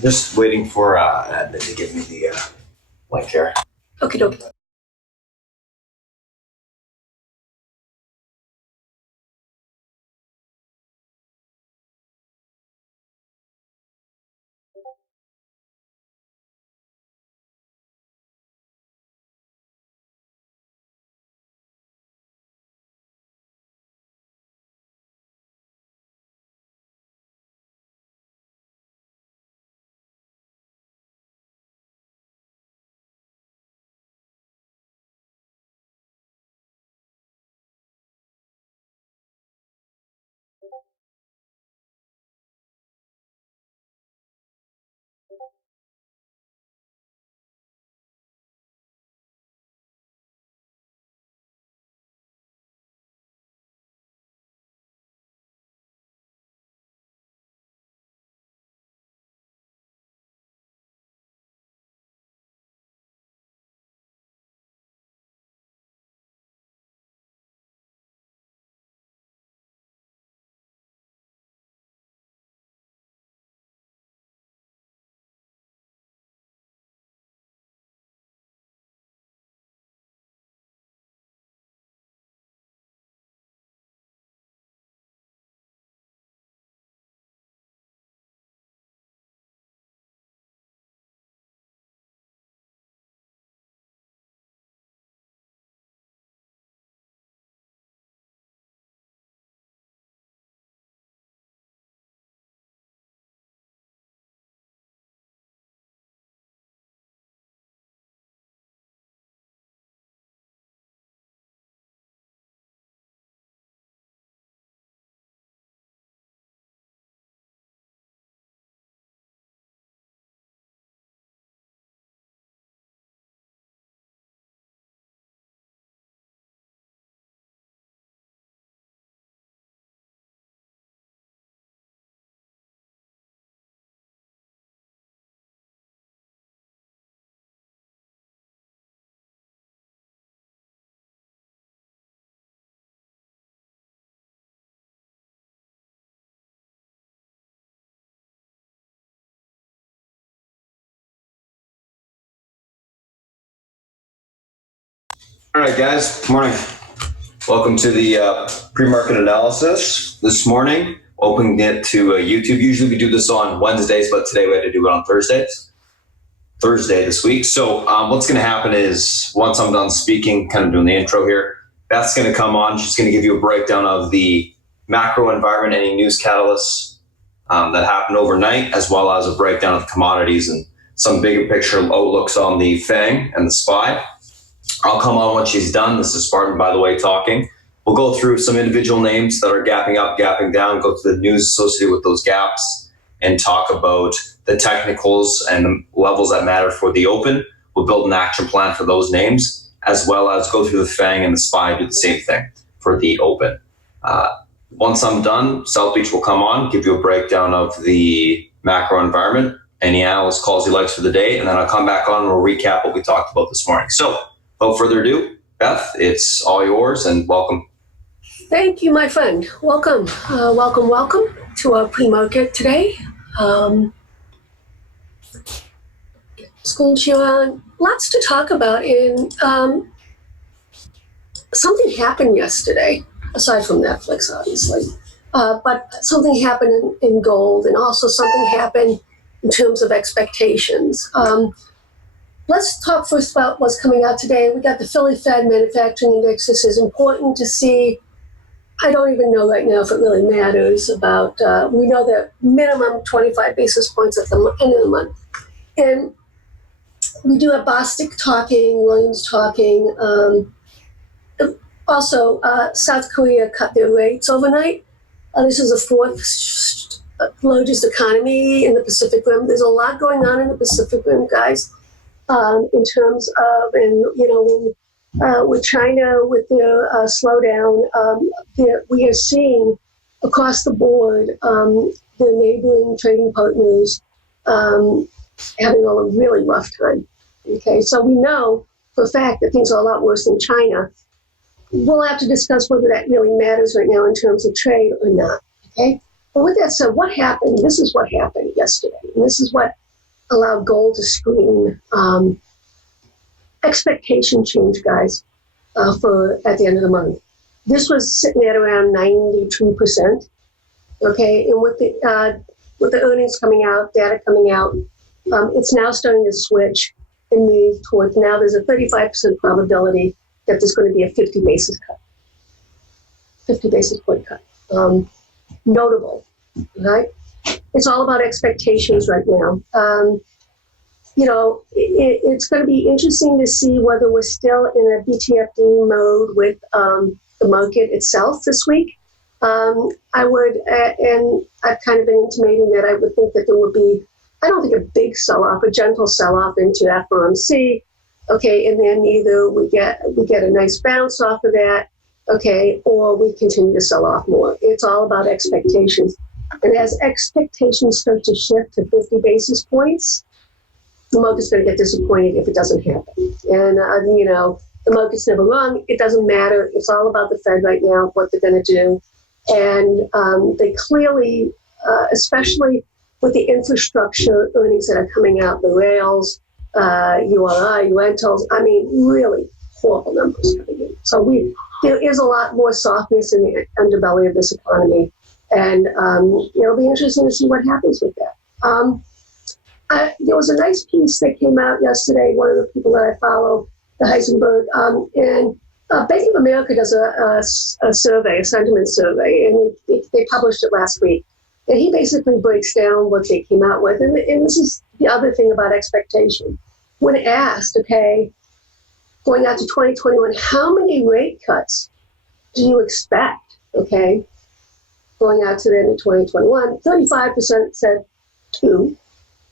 Just waiting for admin to give me the link here. Okie dokie. All right, guys. Good morning. Welcome to the pre-market analysis this morning. Opening it to YouTube. Usually we do this on Wednesdays, but today we had to do it on Thursday this week. So what's going to happen is once I'm done speaking, kind of doing the intro here, Beth's going to come on. She's going to give you a breakdown of the macro environment, any news catalysts that happened overnight, as well as a breakdown of the commodities and some bigger picture outlooks on the FANG and the SPY. I'll come on when she's done. This is Spartan, by the way, talking. We'll go through some individual names that are gapping up, gapping down, go through the news associated with those gaps, and talk about the technicals and the levels that matter for the open. We'll build an action plan for those names, as well as go through the FANG and the SPY, do the same thing for the open. Once I'm done, South Beach will come on, give you a breakdown of the macro environment, any analyst calls he likes for the day, and then I'll come back on and we'll recap what we talked about this morning. So, without further ado, Beth, it's all yours and welcome. Thank you, my friend. Welcome. Welcome to our pre-market today. Screen share on. Lots to talk about. Something happened yesterday, aside from Netflix, obviously. But something happened in gold, and also something happened in terms of expectations. Let's talk first about what's coming out today. We got the Philly Fed Manufacturing Index. This is important to see. I don't even know right now if it really matters about, we know that minimum 25 basis points at the end of the month. And we do have Bostic talking, Williams talking. Also, South Korea cut their rates overnight. This is the fourth largest economy in the Pacific Rim. There's a lot going on in the Pacific Rim, guys. In terms of, and when with China, with their slowdown, we are seeing across the board the neighboring trading partners having a really rough time. Okay, so we know for a fact that things are a lot worse in China. We'll have to discuss whether that really matters right now in terms of trade or not. Okay, But with that said, what happened? This is what happened yesterday. And this is what allowed gold to screen expectation change, guys, for at the end of the month. This was sitting at around 92%. Okay, and with the earnings coming out, data coming out, it's now starting to switch and move towards, now there's a 35% probability that there's going to be a 50 basis point cut. Notable, right? It's all about expectations right now. It's going to be interesting to see whether we're still in a BTFD mode with the market itself this week. I would, and I've kind of been intimating that I would think that there would be, I don't think a big sell-off, a gentle sell-off into FOMC. Okay, and then either we get a nice bounce off of that, okay, or we continue to sell off more. It's all about expectations. And as expectations start to shift to 50 basis points, the market's going to get disappointed if it doesn't happen. And, the market's never wrong. It doesn't matter. It's all about the Fed right now, what they're going to do. And they clearly, especially with the infrastructure earnings that are coming out, the rails, URI, rentals, really horrible numbers coming in. So there is a lot more softness in the underbelly of this economy. And it'll be interesting to see what happens with that. There was a nice piece that came out yesterday, one of the people that I follow, the Heisenberg, and Bank of America does a survey, a sentiment survey, and they published it last week. And he basically breaks down what they came out with. And this is the other thing about expectation. When asked, okay, going out to 2021, how many rate cuts do you expect, okay, going out to the end of 2021, 35% said 2,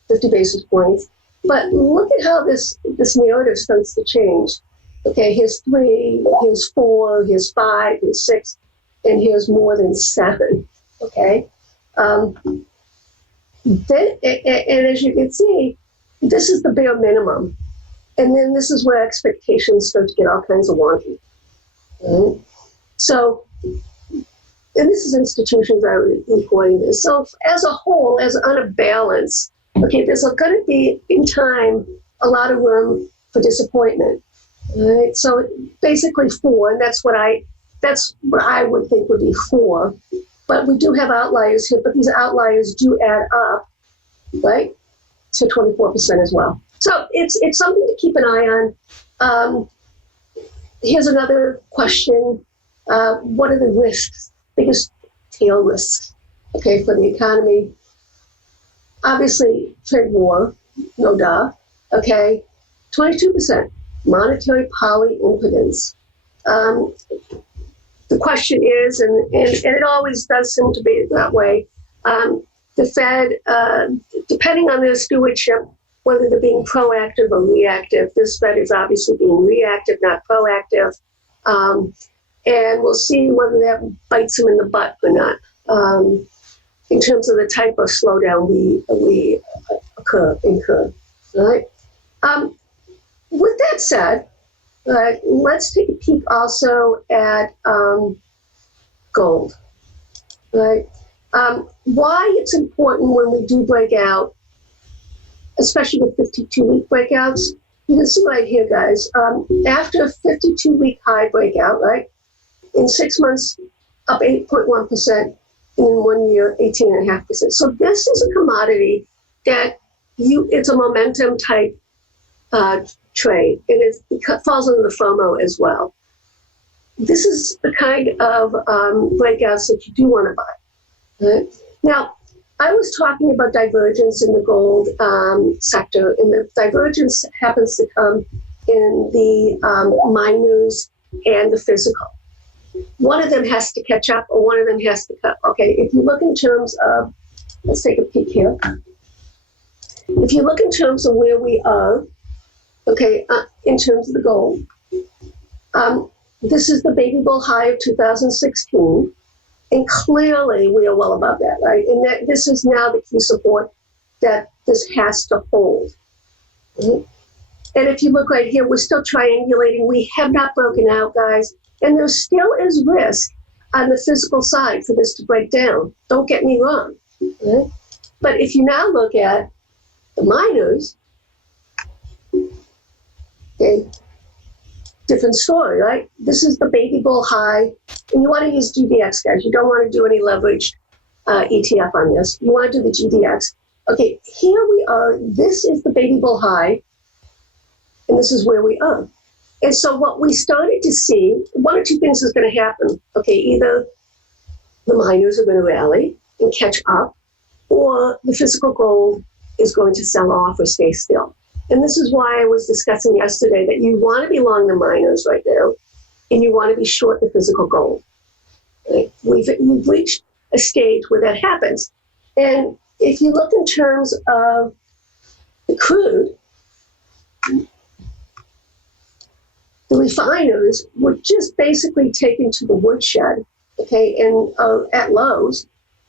50 basis points. But look at how this narrative starts to change. Okay, here's 3, here's 4, here's 5, here's 6, and here's more than 7. Okay, then and as you can see, this is the bare minimum, and then this is where expectations start to get all kinds of wonky. Right? So, and this is institutions that are reporting this. So, as a whole, as on a balance, okay, there's going to be in time a lot of room for disappointment. Right? So basically 4, and that's what I would think would be 4. But we do have outliers here, but these outliers do add up, right, to 24% as well. So it's something to keep an eye on. Here's another question. What are the risks, biggest tail risks, okay, for the economy? Obviously, trade war, no duh, okay, 22%. Monetary poly impotence. The question is, and it always does seem to be that way, the Fed, depending on their stewardship, whether they're being proactive or reactive, this Fed is obviously being reactive, not proactive. And we'll see whether that bites them in the butt or not, in terms of the type of slowdown we incur, right? With that said, let's take a peek also at gold, right? Why it's important when we do break out, especially with 52-week breakouts. You can see right here, guys. After a 52-week high breakout, right, in 6 months, up 8.1%, in 1 year, 18.5%. So this is a commodity that it's a momentum type trade. It falls under the FOMO as well. This is the kind of breakouts that you do want to buy. Right? Now, I was talking about divergence in the gold sector, and the divergence happens to come in the miners and the physical. One of them has to catch up, or one of them has to cut. Okay, if you look in terms of, let's take a peek here. If you look in terms of where we are, okay, in terms of the gold, this is the baby bull high of 2016, and clearly we are well above that, right? And that this is now the key support that this has to hold. Mm-hmm. And if you look right here, we're still triangulating. We have not broken out, guys, and there still is risk on the physical side for this to break down. Don't get me wrong. Right? But if you now look at the miners, okay, different story, right? This is the baby bull high, and you want to use GDX, guys. You don't want to do any leveraged ETF on this. You want to do the GDX. Okay, here we are. This is the baby bull high, and this is where we are. And so what we started to see, one or two things is going to happen. Okay, either the miners are going to rally and catch up, or the physical gold is going to sell off or stay still. And this is why I was discussing yesterday that you want to be long the miners right now, and you want to be short the physical gold. Right? We've reached a stage where that happens. And if you look in terms of the crude, the refiners were just basically taken to the woodshed, okay, and at lows,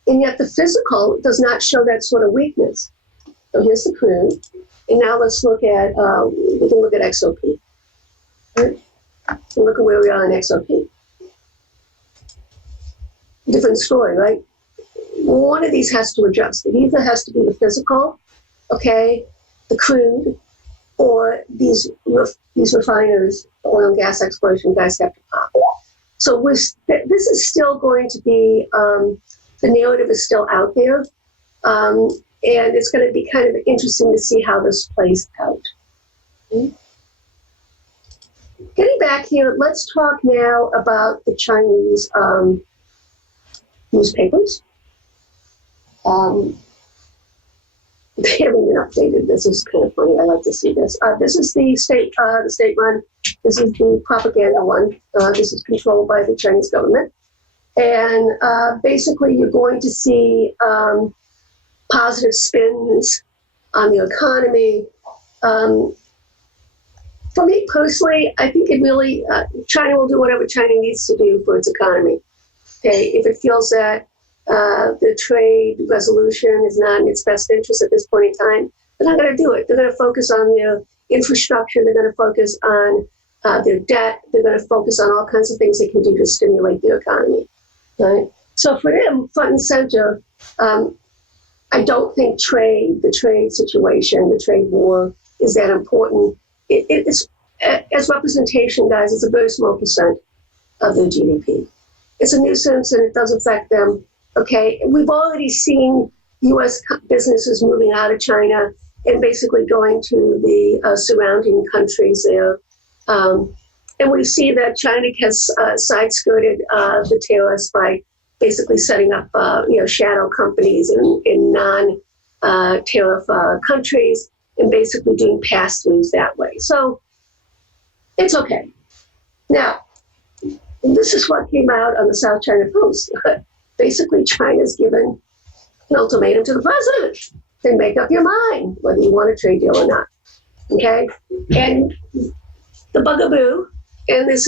and yet the physical does not show that sort of weakness. So here's the crude, and now let's look at, we can look at XOP. Right? And look at where we are in XOP. Different story, right? One of these has to adjust. It either has to be the physical, okay, the crude, or these refiners, oil and gas exploration guys have to pop. So this is still going to be, the narrative is still out there, and it's going to be kind of interesting to see how this plays out. Okay. Getting back here, let's talk now about the Chinese newspapers. They haven't been updated. This is kind of funny. I like to see this. This is the state run. This is the propaganda one. This is controlled by the Chinese government. And basically, you're going to see positive spins on the economy. For me personally, I think it really, China will do whatever China needs to do for its economy. Okay, if it feels that the trade resolution is not in its best interest at this point in time, they're not going to do it. They're going to focus on their infrastructure. They're going to focus on their debt. They're going to focus on all kinds of things they can do to stimulate their economy. Right? So for them, front and center, I don't think the trade situation, the trade war is that important. It's as representation, guys, it's a very small percent of their GDP. It's a nuisance and it does affect them. Okay, we've already seen U.S. businesses moving out of China and basically going to the surrounding countries there. And we see that China has side-skirted the tariffs by basically setting up shadow companies in non-tariff countries and basically doing pass-throughs that way. So it's okay. Now, this is what came out on the South China Post. Basically, China's given an ultimatum to the president. Then make up your mind whether you want a trade deal or not. Okay? And the bugaboo, and this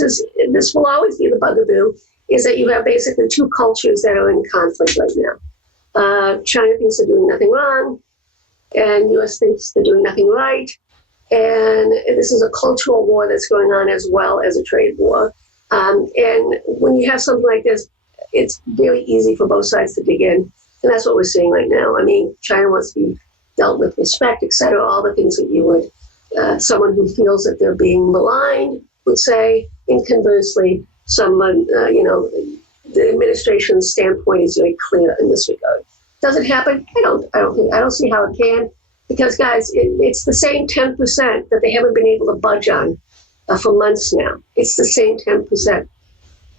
will always be the bugaboo, is that you have basically two cultures that are in conflict right now. China thinks they're doing nothing wrong, and U.S. thinks they're doing nothing right. And this is a cultural war that's going on as well as a trade war. And when you have something like this, it's very easy for both sides to dig in. And that's what we're seeing right now. I mean, China wants to be dealt with respect, et cetera, all the things that you would, someone who feels that they're being maligned would say. And conversely, someone, the administration's standpoint is very clear in this regard. Does it happen? I don't see how it can, because guys, it's the same 10% that they haven't been able to budge on for months now. It's the same 10%.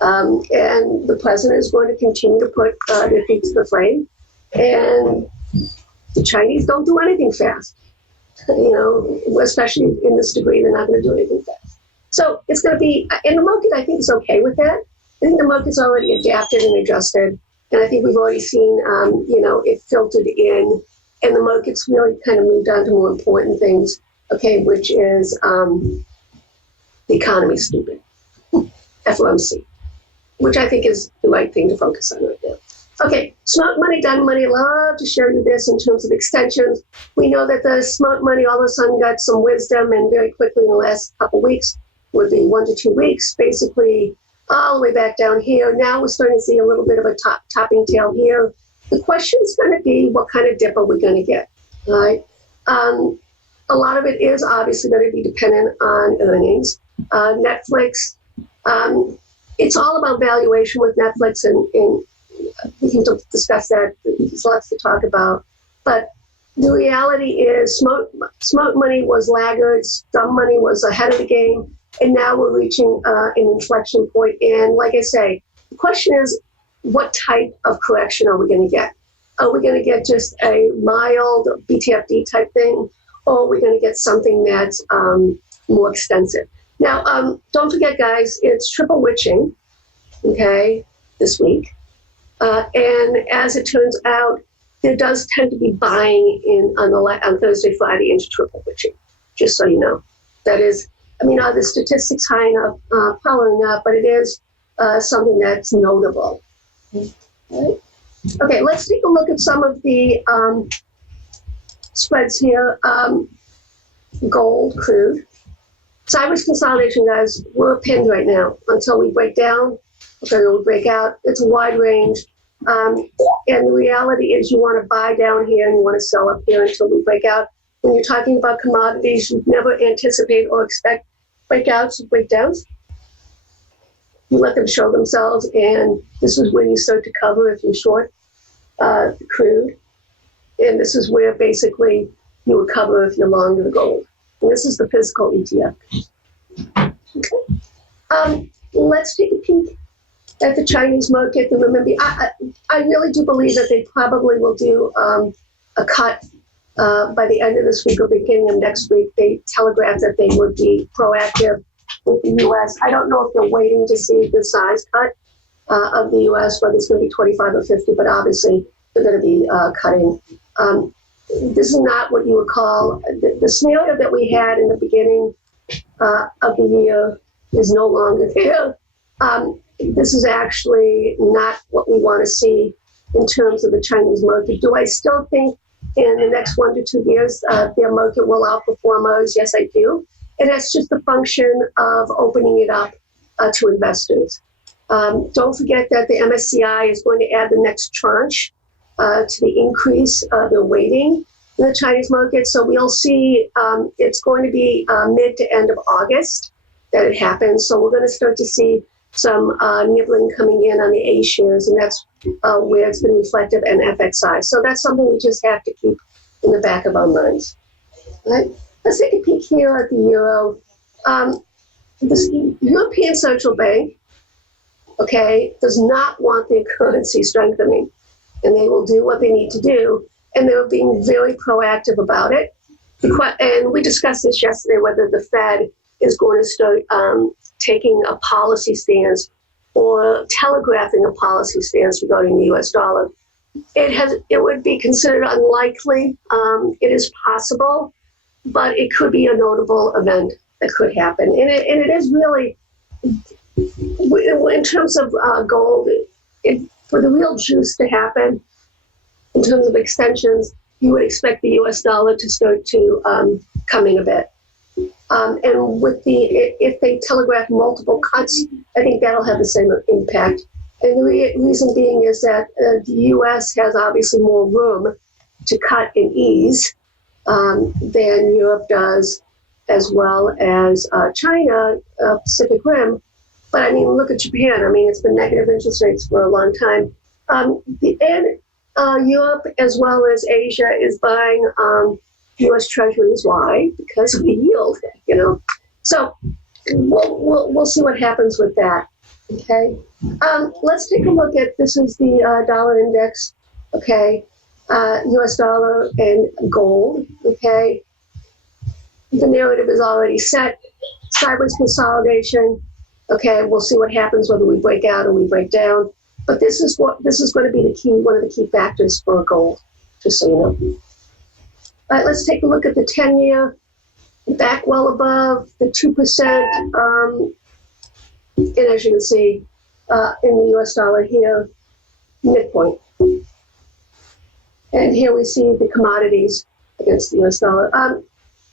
And the president is going to continue to put their feet to the flame. And the Chinese don't do anything fast. Especially in this degree, they're not going to do anything fast. So it's going to be, and the market, I think, is okay with that. I think the market's already adapted and adjusted. And I think we've already seen, it filtered in. And the market's really kind of moved on to more important things, okay, which is the economy's stupid. FOMC. Which I think is the right thing to focus on right now. Okay, smart money, diamond money. I love to show you this in terms of extensions. We know that the smart money all of a sudden got some wisdom, and very quickly in the last couple weeks, would be 1 to 2 weeks, basically all the way back down here. Now we're starting to see a little bit of a topping tail here. The question is going to be, what kind of dip are we going to get? All right. A lot of it is obviously going to be dependent on earnings. Netflix, it's all about valuation with Netflix, and we can discuss that. There's lots to talk about. But the reality is smart money was laggards, dumb money was ahead of the game, and now we're reaching an inflection point. And like I say, the question is, what type of correction are we going to get? Are we going to get just a mild BTFD type thing, or are we going to get something that's more extensive? Now, don't forget, guys, it's triple witching, okay, this week. And as it turns out, there does tend to be buying on Thursday, Friday into triple witching, just so you know. That is, I mean, are the statistics high enough? Probably not, but it is something that's notable. Right. Okay, let's take a look at some of the spreads here. Gold, crude. Sideways consolidation, guys, we're pinned right now until we break down. Okay, we'll break out. It's a wide range. And the reality is you want to buy down here and you want to sell up here until we break out. When you're talking about commodities, you never anticipate or expect breakouts or breakdowns. You let them show themselves, and this is when you start to cover if you're short the crude. And this is where basically you would cover if you're long the gold. And this is the physical ETF. Okay. Let's take a peek at the Chinese market. And remember, I really do believe that they probably will do a cut by the end of this week or beginning of next week. They telegraphed that they would be proactive with the U.S. I don't know if they're waiting to see the size cut of the U.S., whether it's going to be 25 or 50, but obviously they're going to be cutting. This is not what you would call the scenario that we had in the beginning of the year is no longer there. This is actually not what we want to see in terms of the Chinese market. Do I still think in the next 1 to 2 years their market will outperform ours? Yes, I do. And that's just a function of opening it up to investors. Don't forget that the MSCI is going to add the next tranche to the increase they're waiting in the Chinese market. So we'll see it's going to be mid to end of August that it happens. So we're going to start to see some nibbling coming in on the A shares, and that's where it's been reflected in FXI. So that's something we just have to keep in the back of our minds. All right. Let's take a peek here at the euro. This European Central Bank, okay, does not want their currency strengthening, and they will do what they need to do, and they're being very proactive about it. And we discussed this yesterday, whether the Fed is going to start taking a policy stance or telegraphing a policy stance regarding the U.S. dollar. It would be considered unlikely. It is possible, but it could be a notable event that could happen. And it is really, in terms of gold, for the real juice to happen, in terms of extensions, you would expect the U.S. dollar to start to come in a bit. And with if they telegraph multiple cuts, I think that'll have the same impact. And the reason being is that the U.S. has obviously more room to cut and ease than Europe does, as well as China, Pacific Rim. But I mean, look at Japan. I mean, it's been negative interest rates for a long time. And Europe, as well as Asia, is buying U.S. Treasuries. Why? Because of the yield, you know. So we'll see what happens with that. Okay. Let's take a look at, this is the dollar index. Okay. U.S. dollar and gold. Okay. The narrative is already set. Sideways consolidation. Okay. We'll see what happens whether we break out or we break down. But this is going to be one of the key factors for gold, just so you know. All right, let's take a look at the 10-year, back well above the 2%. And as you can see, in the U.S. dollar here, midpoint. And here we see the commodities against the U.S. dollar.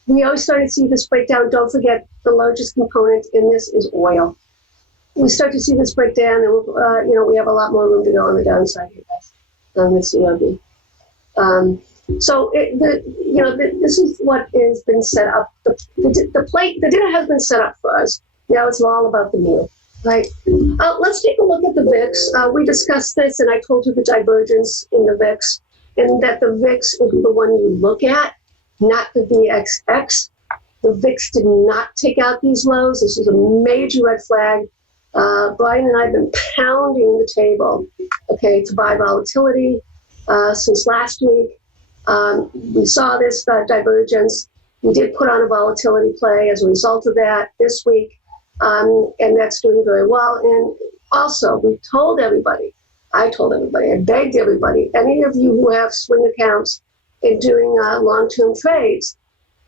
We always start to see this breakdown. Don't forget, the largest component in this is oil. we start to see this breakdown, and we have a lot more room to go on the downside here, guys, on the CRB. This is what has been set up. The dinner has been set up for us. Now it's all about the meal, right? Let's take a look at the VIX. We discussed this, and I told you the divergence in the VIX, and that the VIX is the one you look at, not the VXX. The VIX did not take out these lows. This is a major red flag. Brian and I have been pounding the table, okay, to buy volatility since last week. We saw this divergence. We did put on a volatility play as a result of that this week, and that's doing very well. And also, we told everybody, I begged everybody, any of you who have swing accounts and doing long-term trades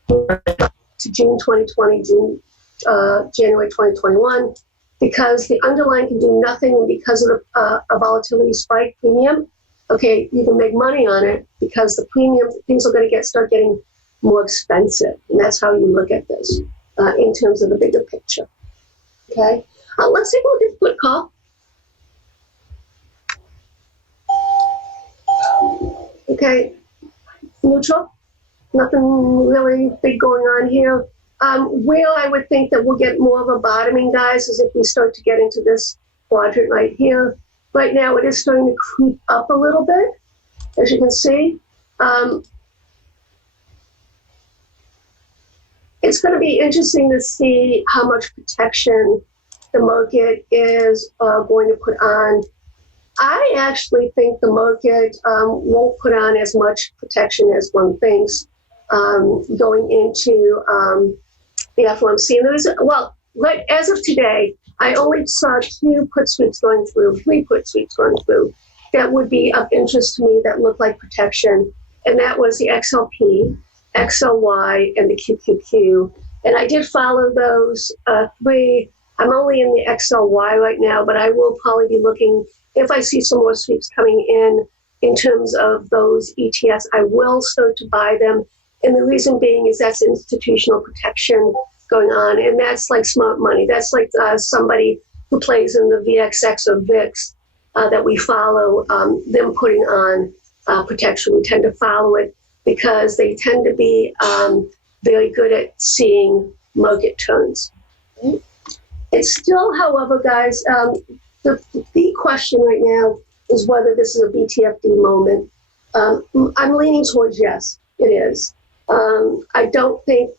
to June 2020, January 2021, because the underlying can do nothing, and because of a volatility spike premium, okay, you can make money on it because the premium, things are going to start getting more expensive. And that's how you look at this in terms of the bigger picture. Okay, let's take a look at the put call. Okay, neutral, nothing really big going on here. Where I would think that we'll get more of a bottoming, guys, is if we start to get into this quadrant right here. Right now, it is starting to creep up a little bit, as you can see. It's going to be interesting to see how much protection the market is going to put on. I actually think the market won't put on as much protection as one thinks going into the FOMC. And right as of today, I only saw 2 put sweeps going through, 3 put sweeps going through that would be of interest to me that looked like protection. And that was the XLP, XLY, and the QQQ. And I did follow those 3. I'm only in the XLY right now, but I will probably be looking, if I see some more sweeps coming in terms of those ETFs, I will start to buy them. And the reason being is that's institutional protection going on, and that's like smart money. That's like somebody who plays in the VXX or VIX that we follow, them putting on protection. We tend to follow it because they tend to be very good at seeing market turns. It's still, however, guys, the question right now is whether this is a BTFD moment. I'm leaning towards yes, it is. I don't think,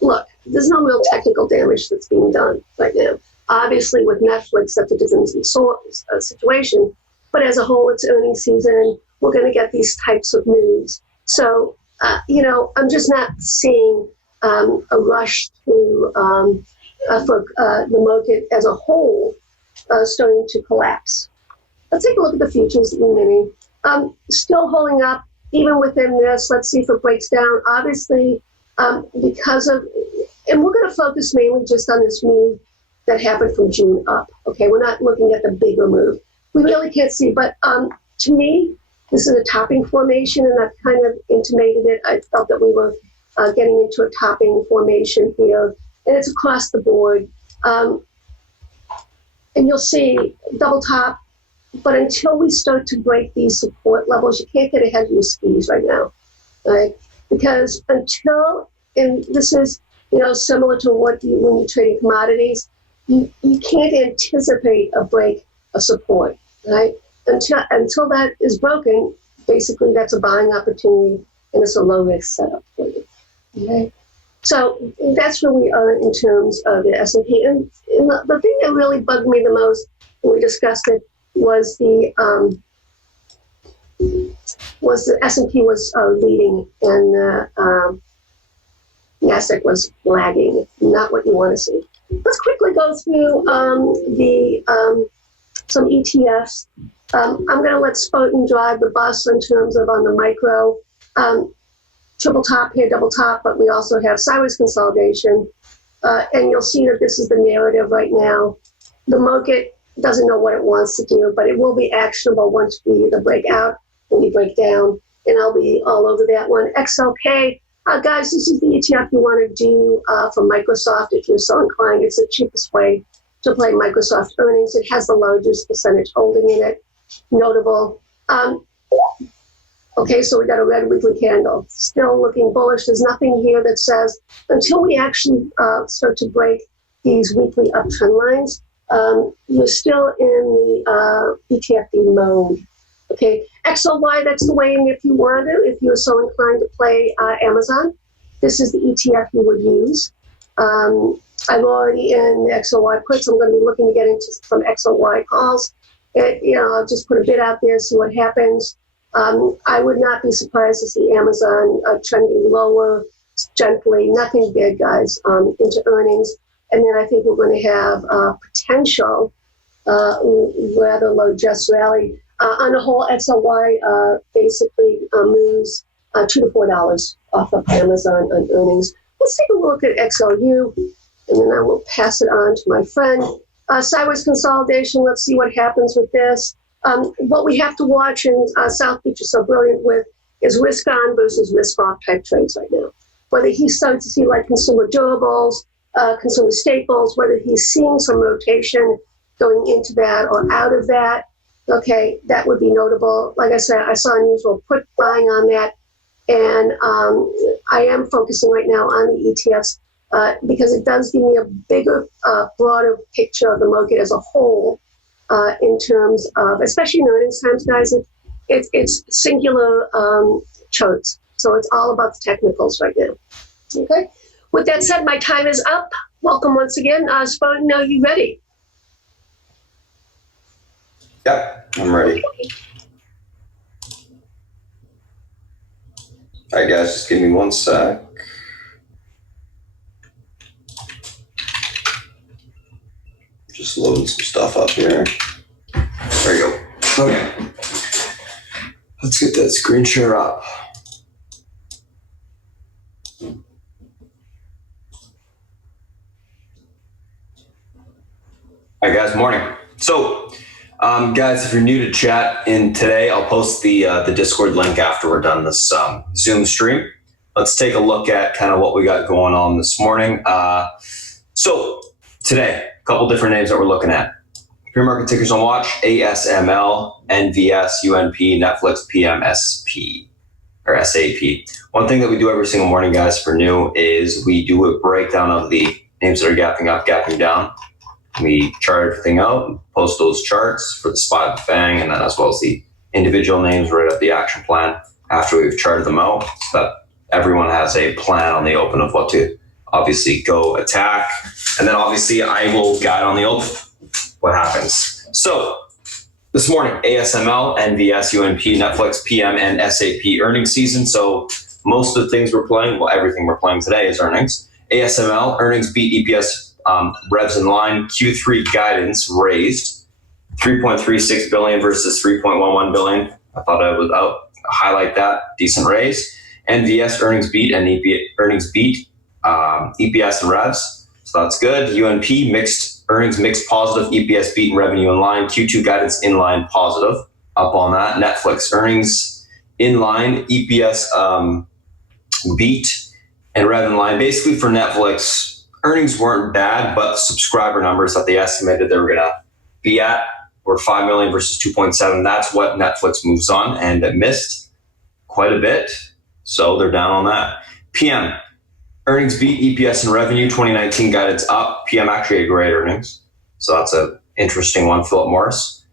look, there's no real technical damage that's being done right now. Obviously, with Netflix, that's a different situation. But as a whole, it's earnings season. We're going to get these types of moves. So, I'm just not seeing a rush to for the market as a whole starting to collapse. Let's take a look at the futures mini. Still holding up, even within this. Let's see if it breaks down. Obviously, because of, and we're going to focus mainly just on this move that happened from June up. Okay, we're not looking at the bigger move. We really can't see, but to me, this is a topping formation, and I've kind of intimated it. I felt that we were getting into a topping formation here, and it's across the board. And you'll see double top, but until we start to break these support levels, you can't get ahead of your skis right now, right? Because until, and this is, similar to what when you trade in commodities, you can't anticipate a break of support, right? Until that is broken, basically that's a buying opportunity, and it's a low risk setup for you. Okay, so that's where we are in terms of the S&P. And the thing that really bugged me the most when we discussed it was the S&P was leading, and the Nasdaq was lagging. Not what you want to see. Let's quickly go through some ETFs. I'm going to let Spartan drive the bus in terms of on the micro. Triple top here, double top, but we also have sideways consolidation. And you'll see that this is the narrative right now. The market doesn't know what it wants to do, but it will be actionable once we either break out or we break down. And I'll be all over that one. XLK, guys, this is the ETF you want to do for Microsoft if you're so inclined. It's the cheapest way to play Microsoft earnings. It has the largest percentage holding in it. Notable. Okay, so we got a red weekly candle. Still looking bullish. There's nothing here that says until we actually start to break these weekly uptrend lines, you're still in the ETFD mode. Okay, XLY, that's the way, and if you want to, if you're so inclined to play Amazon, this is the ETF you would use. I'm already in the XLY puts. I'm going to be looking to get into some XLY calls. I'll just put a bid out there, see what happens. I would not be surprised to see Amazon trending lower gently, nothing big, guys, into earnings. And then I think we're going to have potential rather low just rally. On the whole, XLY basically moves $2 to $4 off of Amazon on earnings. Let's take a look at XLU, and then I will pass it on to my friend. Sideways consolidation, let's see what happens with this. What we have to watch, and South Beach is so brilliant with, is risk on versus risk off type trades right now. Whether he's starting to see like consumer durables, consumer staples, whether he's seeing some rotation going into that or out of that, okay, that would be notable. Like I said, I saw unusual put buying on that, and I am focusing right now on the ETFs because it does give me a bigger, broader picture of the market as a whole in terms of, especially in earnings times, guys, it's singular charts. So it's all about the technicals right now. Okay. With that said, my time is up. Welcome once again. Spartan, are you ready? Yep, I'm ready. All right, guys, just give me one sec. Just loading some stuff up here. There you go. Okay. Let's get that screen share up. All right, guys, morning. So, guys, if you're new to chat in today, I'll post the Discord link after we're done this Zoom stream. Let's take a look at kind of what we got going on this morning. So today, a couple different names that we're looking at. Pre-market tickers on watch: ASML, NVS, UNP, Netflix, PMSP, or SAP. One thing that we do every single morning, guys, for new is we do a breakdown of the names that are gapping up, gapping down. We chart everything out, post those charts for the spot, the FANG, and then as well as the individual names right up the action plan after we've charted them out, so that everyone has a plan on the open of what to obviously go attack. And then obviously I will guide on the open what happens. So this morning, ASML, NVS, UNP, Netflix, PM, and SAP earnings season. So most of the things we're playing, well, everything we're playing today is earnings. ASML, earnings beat EPS, revs in line, Q3 guidance raised, 3.36 billion versus 3.11 billion. I thought I would highlight that, decent raise. NVS earnings beat and earnings beat EPS and revs, so that's good. UNP mixed earnings, mixed positive, EPS beat and revenue in line, Q2 guidance in line, positive, up on that. Netflix earnings in line, EPS beat and rev in line. Basically for Netflix, earnings weren't bad, but subscriber numbers that they estimated they were going to be at were 5 million versus 2.7. That's what Netflix moves on, and it missed quite a bit. So they're down on that. PM, earnings beat EPS and revenue, 2019 guidance up. PM actually had great earnings. So that's an interesting one. Philip Morris,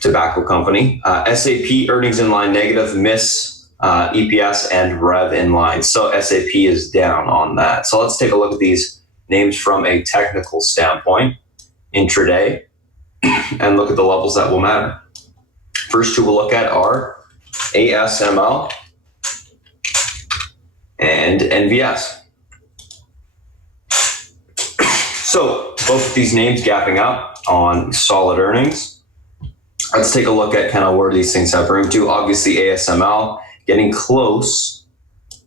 tobacco company. SAP, earnings in line, negative, miss. EPS and rev in line. So SAP is down on that. So let's take a look at these names from a technical standpoint intraday and look at the levels that will matter. First two we'll look at are ASML and NVS. So both of these names gapping up on solid earnings. Let's take a look at kind of where these things have room to. Obviously ASML getting close,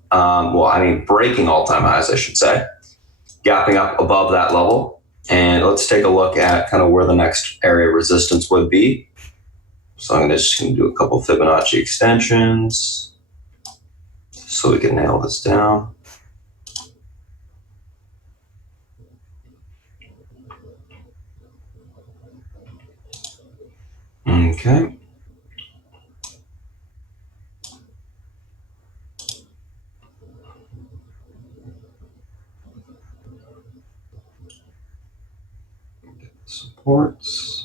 breaking all-time highs, I should say, gapping up above that level. And let's take a look at kind of where the next area of resistance would be. So I'm just going to do a couple Fibonacci extensions so we can nail this down. Okay. Supports.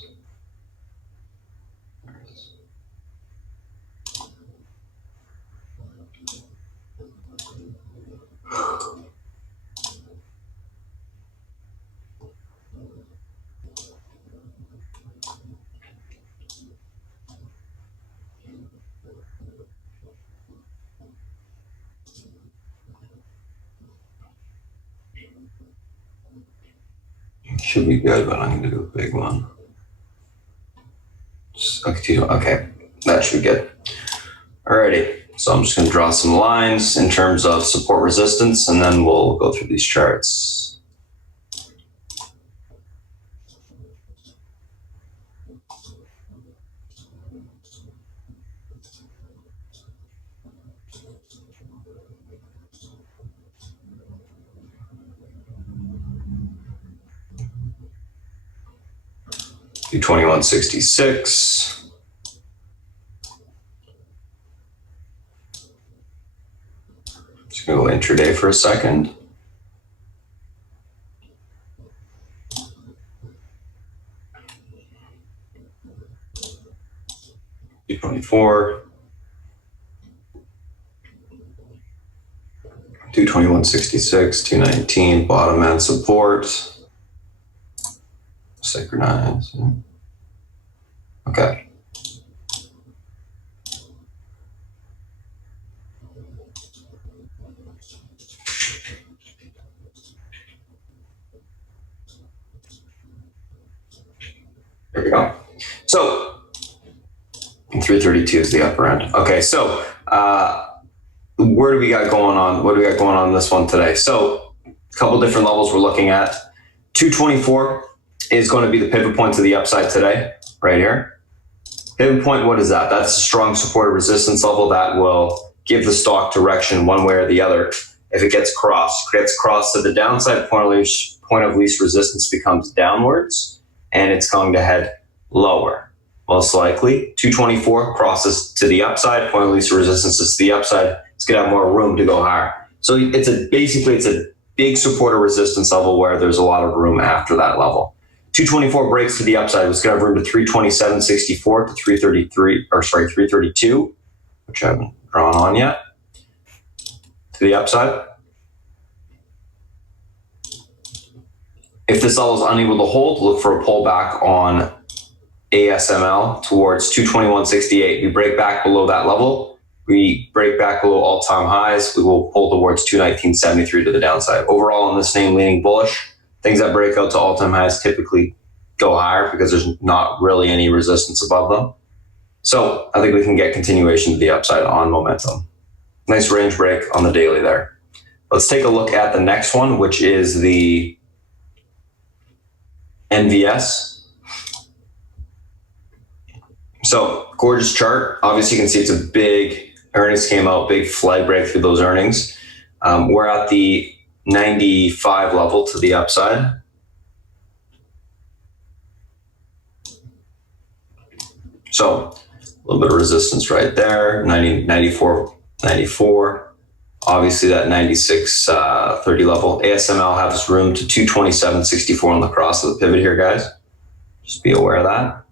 Should be good, but I'm going to do a big one. Okay, that should be good. Alrighty, so I'm just going to draw some lines in terms of support resistance, and then we'll go through these charts. Do 2166. Just going to go intraday for a second. Do 24. Do 2166, 219, bottom end support. Synchronize. Okay. There we go. So 332 is the upper end. Okay, so where do we got going on? What do we got going on this one today? So a couple different levels we're looking at. 224 is going to be the pivot point to the upside today, right here. Pivot point, what is that? That's a strong support or resistance level that will give the stock direction one way or the other. If it gets crossed to the downside, point of least resistance becomes downwards, and it's going to head lower. Most likely, 224 crosses to the upside, point of least resistance is to the upside. It's going to have more room to go higher. So it's a big support or resistance level where there's a lot of room after that level. 224 breaks to the upside. It's going to have room to 327.64 to 332, which I haven't drawn on yet. To the upside. If this level is unable to hold, look for a pullback on ASML towards 221.68. We break back below that level. We break back below all-time highs. We will pull towards 219.73 to the downside. Overall, on this name, leaning bullish. Things that break out to all-time highs typically go higher because there's not really any resistance above them. So I think we can get continuation to the upside on momentum. Nice range break on the daily there. Let's take a look at the next one, which is the NVS. So gorgeous chart. Obviously, you can see it's a big earnings came out, big flag break through those earnings. We're at the 95 level to the upside. So a little bit of resistance right there, 90, 94, 94. Obviously that 96.30 level. ASML has room to 227.64 on the cross of the pivot here, guys. Just be aware of that.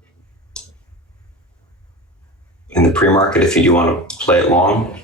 In the pre-market, if you do want to play it long.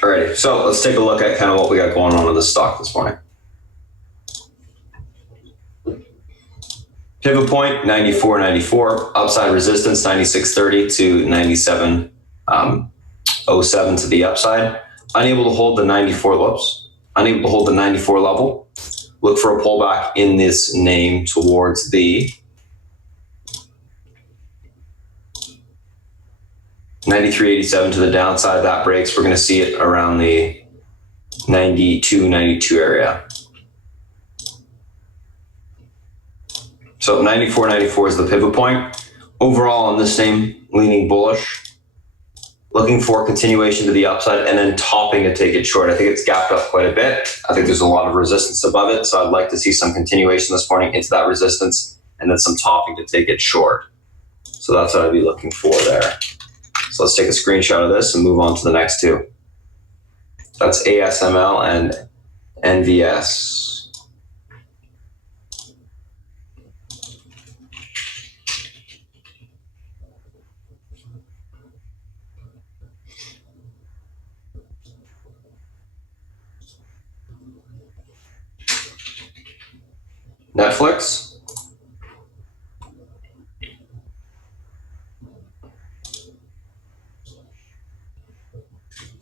Alrighty, so let's take a look at kind of what we got going on in the stock this morning. Pivot point 94.94, upside resistance 96.30 to 97.07 to the upside. Unable to hold the 94 level. Look for a pullback in this name towards the 93.87 to the downside. That breaks. We're going to see it around the 92 area. So 94.94 is the pivot point. Overall on this name, leaning bullish. Looking for continuation to the upside and then topping to take it short. I think it's gapped up quite a bit. I think there's a lot of resistance above it. So I'd like to see some continuation this morning into that resistance and then some topping to take it short. So that's what I'd be looking for there. So let's take a screenshot of this and move on to the next two. That's ASML and NVS. Netflix.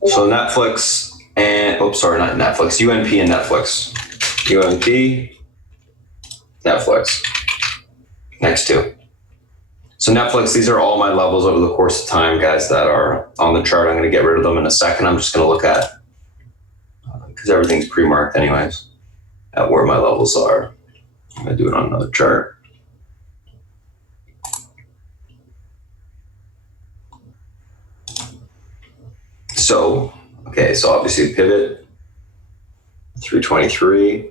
So Netflix and, not Netflix, UNP and Netflix. UNP, Netflix. Next two. So Netflix, these are all my levels over the course of time, guys, that are on the chart. I'm going to get rid of them in a second. I'm just going to look at, because everything's pre-marked anyways, at where my levels are. I'm going to do it on another chart. So, okay, so obviously pivot, 323.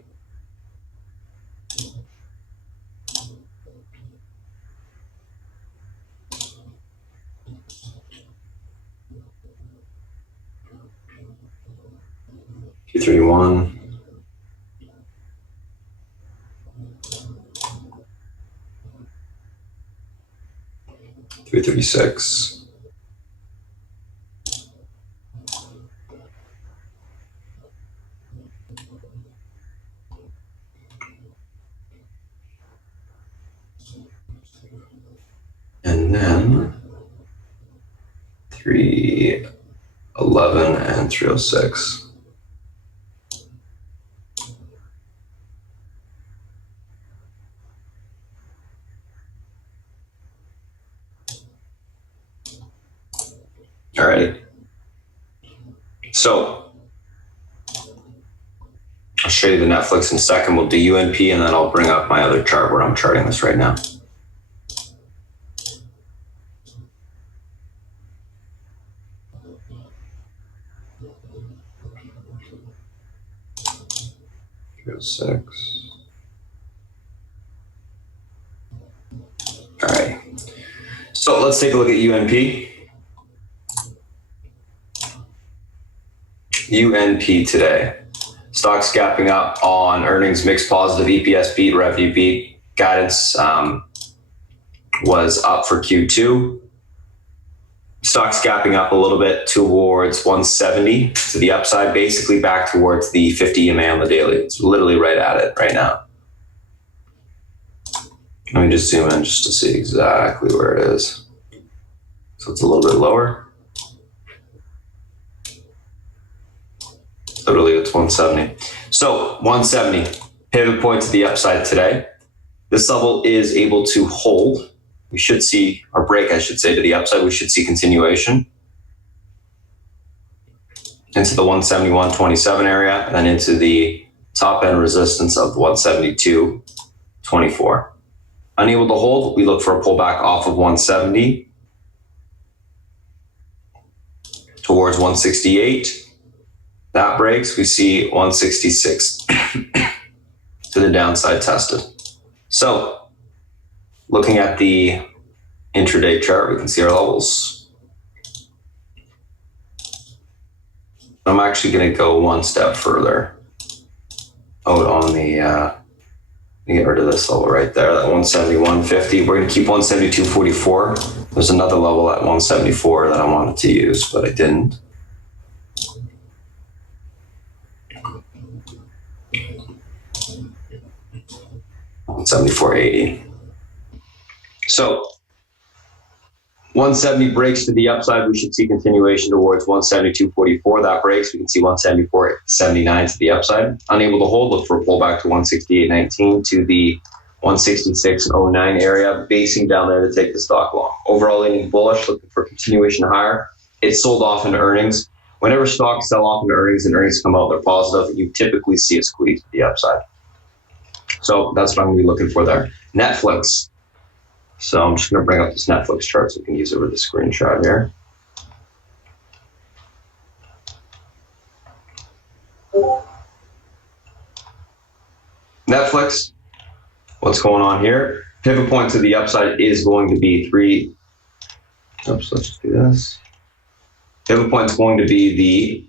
$231. 336. And then 311 and 306. All right. So I'll show you the Netflix in a second. We'll do UNP and then I'll bring up my other chart where I'm charting this right now. Six. All right. So let's take a look at UNP. UNP today. Stock's gapping up on earnings, mixed positive, EPS beat, revenue beat. Guidance was up for Q2. Stock's gapping up a little bit towards 170 to the upside, basically back towards the 50 EMA on the daily. It's literally right at it right now. Let me just zoom in just to see exactly where it is. So it's a little bit lower. Literally it's 170. So 170, pivot point to the upside today. This level is able to hold. We should see, or break, I should say, to the upside. We should see continuation into the 171.27 area and then into the top end resistance of 172.24. Unable to hold, we look for a pullback off of 170 towards 168. That breaks, we see 166 to the downside tested. So looking at the intraday chart, we can see our levels. I'm actually going to go one step further out on the, get rid of this level right there, that 171.50. We're going to keep 172.44. There's another level at 174 that I wanted to use, but I didn't. $174.80. So 170 breaks to the upside. We should see continuation towards 172.44. That breaks. We can see 174.79 to the upside. Unable to hold, look for a pullback to 168.19 to the 166.09 area, basing down there to take the stock long. Overall leaning bullish, looking for continuation higher. It sold off into earnings. Whenever stocks sell off into earnings and earnings come out, they're positive, you typically see a squeeze to the upside. So that's what I'm going to be looking for there. Netflix. So I'm just going to bring up this Netflix chart so we can use it with the screenshot here. Netflix, what's going on here? Pivot point to the upside is going to be let's just do this. Pivot point is going to be the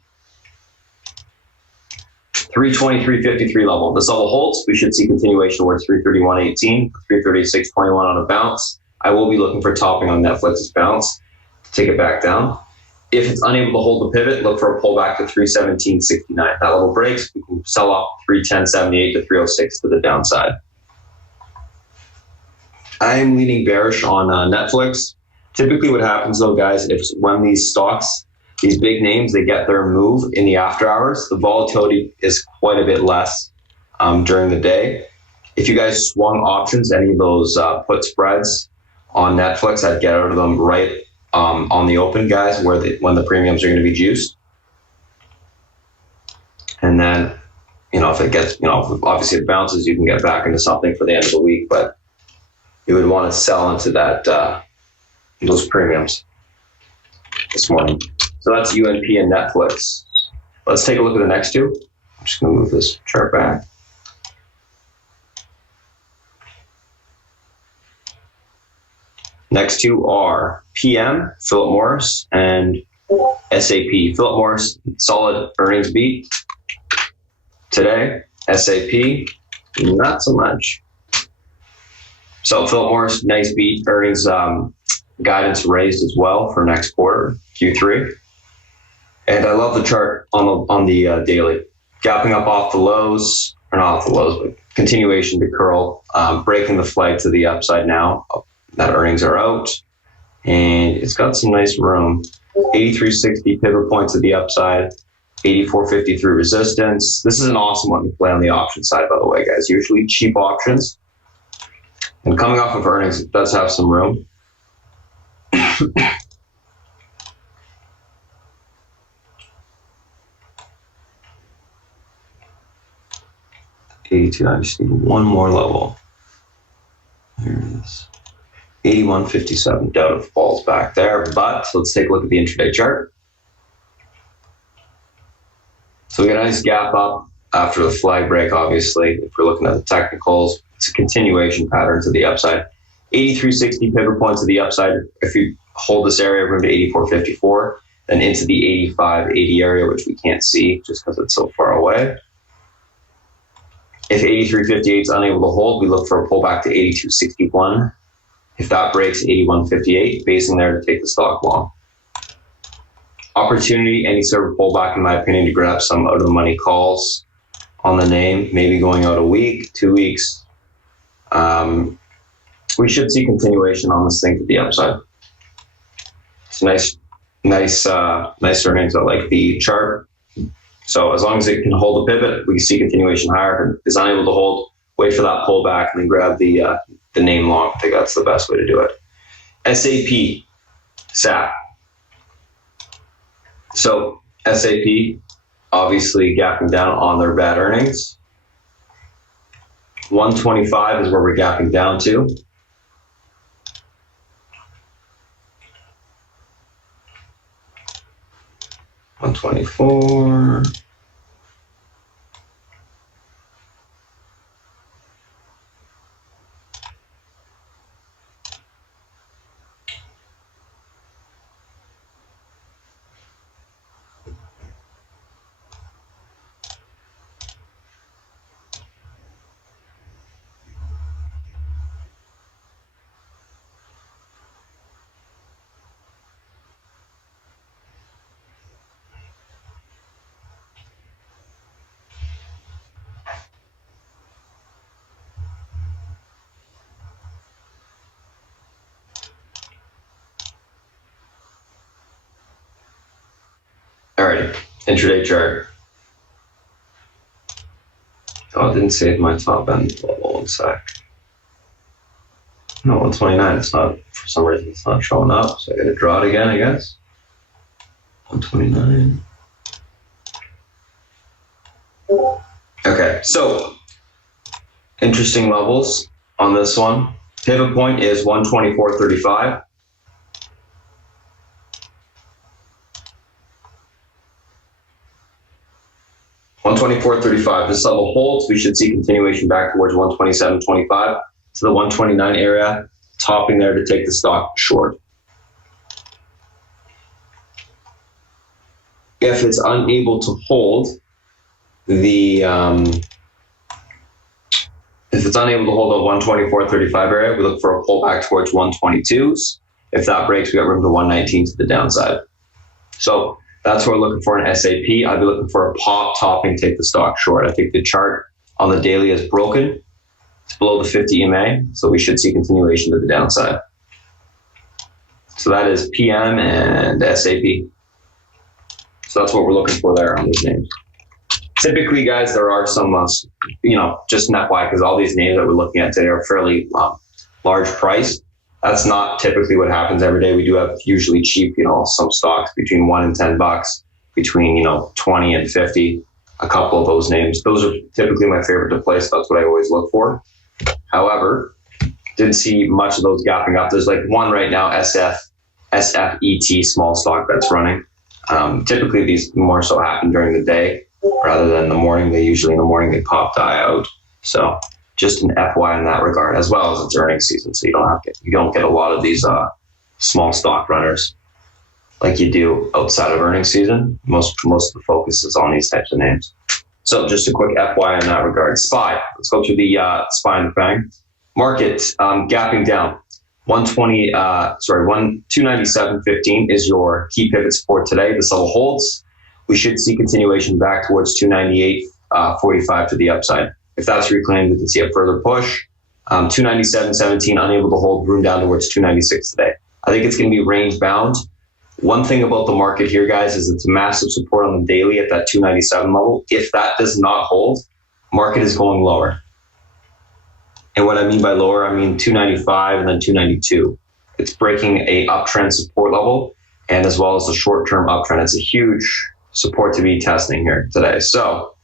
323.53 level. This level holds. We should see continuation towards 331.18, 336.21 on a bounce. I will be looking for topping on Netflix's bounce to take it back down. If it's unable to hold the pivot, look for a pullback to 317.69. That level breaks, we can sell off 310.78 to 306 to the downside. I am leaning bearish on Netflix. Typically what happens though, guys, when these stocks, these big names, they get their move in the after hours, the volatility is quite a bit less during the day. If you guys swung options, any of those put spreads on Netflix, I'd get out of them right on the open, guys, when the premiums are going to be juiced. And then, if it gets, obviously it bounces, you can get back into something for the end of the week, but you would want to sell into that those premiums this morning. So that's UNP and Netflix. Let's take a look at the next two. I'm just going to move this chart back. Next two are PM, Philip Morris, and SAP. Philip Morris, solid earnings beat today. SAP, not so much. So Philip Morris, nice beat. Earnings guidance raised as well for next quarter, Q3. And I love the chart on the daily. Gapping up off the lows, or not off the lows, but continuation to curl, breaking the flag to the upside now. That earnings are out. And it's got some nice room. 83.60 pivot point to the upside. 84.53 resistance. This is an awesome one to play on the option side, by the way, guys. Usually cheap options. And coming off of earnings, it does have some room. 82, I just need one more level. There it is. 81.57, doubt it falls back there, but let's take a look at the intraday chart. So we got a nice gap up after the flag break, obviously. If we're looking at the technicals, it's a continuation pattern to the upside. 83.60 pivot point to the upside. If you hold this area, we're going to 84.54, then into the 85.80 area, which we can't see just because it's so far away. If 83.58 is unable to hold, we look for a pullback to 82.61. If that breaks, 81.58, basing there to take the stock long. Opportunity, any sort of pullback, in my opinion, to grab some out of the money calls on the name, maybe going out a week, 2 weeks. We should see continuation on this thing to the upside. It's nice earnings. I like the chart. So as long as it can hold the pivot, we can see continuation higher. If it's unable to hold, wait for that pullback and then grab the name long. I think that's the best way to do it. SAP. So SAP, obviously gapping down on their bad earnings. 125 is where we're gapping down to. $124. Alrighty, intraday chart. Oh, it didn't save my top end level. One sec. No, 129. It's not, for some reason, it's not showing up. So I got to draw it again, I guess. 129. Okay, so interesting levels on this one. Pivot point is 124.35. $124.35. This level holds. We should see continuation back towards 127.25 to the 129 area, topping there to take the stock short. If it's unable to hold the if it's unable to hold the 124.35 area, we look for a pullback towards 122s. If that breaks, we got room to 119 to the downside. So that's what we're looking for in SAP. I'd be looking for a pop topping, take the stock short. I think the chart on the daily is broken. It's below the 50 EMA, so we should see continuation to the downside. So that is PM and SAP. So that's what we're looking for there on these names. Typically, guys, there are some, just an FYI, because all these names that we're looking at today are fairly large price. That's not typically what happens every day. We do have usually cheap, some stocks between $1 and $10, between, 20 and 50, a couple of those names. Those are typically my favorite to place. That's what I always look for. However, didn't see much of those gapping up. There's like one right now, SFET, small stock that's running. Typically these more so happen during the day rather than the morning. Usually in the morning they pop die out. So just an FY in that regard, as well as it's earnings season. So you don't get a lot of these small stock runners like you do outside of earnings season. Most of the focus is on these types of names. So just a quick FY in that regard. SPY. Let's go through the SPY and the FANG. Market gapping down. 297.15 is your key pivot support today. This level holds. We should see continuation back towards 298.45 to the upside. If that's reclaimed, we can see a further push. 297.17 unable to hold, room down towards 296 today. I think it's going to be range bound. One thing about the market here, guys, is it's massive support on the daily at that 297 level. If that does not hold, market is going lower. And what I mean by lower, I mean 295 and then 292. It's breaking a uptrend support level, and as well as the short-term uptrend. It's a huge support to be testing here today. So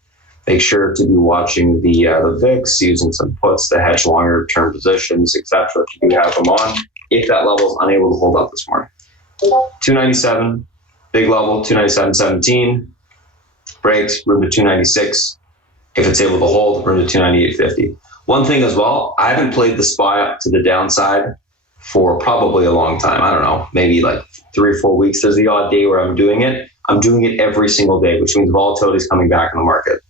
make sure to be watching the VIX, using some puts to hedge longer-term positions, etc. If you do have them on, if that level is unable to hold up this morning. 297, big level, 297.17, breaks, room to 296. If it's able to hold, room to 298.50. One thing as well, I haven't played the SPY up to the downside for probably a long time. I don't know, maybe like 3 or 4 weeks. There's the odd day where I'm doing it. I'm doing it every single day, which means volatility is coming back in the market.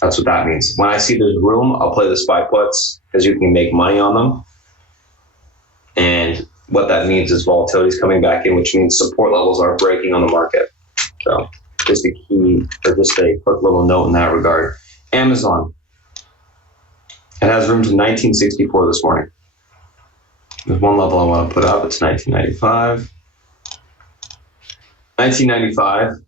That's what that means. When I see there's room, I'll play the SPY puts because you can make money on them. And what that means is volatility is coming back in, which means support levels are breaking on the market. So just a quick little note in that regard. Amazon. It has room to 1964 this morning. There's one level I want to put up. It's 1995. 1995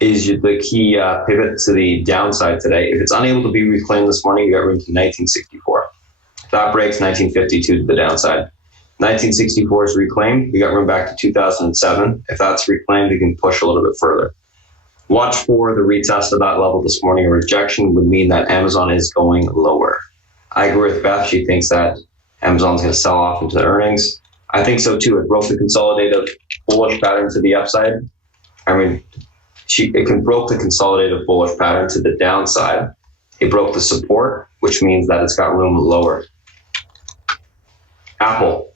is the key pivot to the downside today. If it's unable to be reclaimed this morning, you got room to 1964. If that breaks, 1952 to the downside. 1964 is reclaimed. We got room back to 2007. If that's reclaimed, we can push a little bit further. Watch for the retest of that level this morning. A rejection would mean that Amazon is going lower. I agree with Beth. She thinks that Amazon's going to sell off into the earnings. I think so too. It broke the consolidative bullish pattern to the upside. It broke the consolidative bullish pattern to the downside. It broke the support, which means that it's got room lower. Apple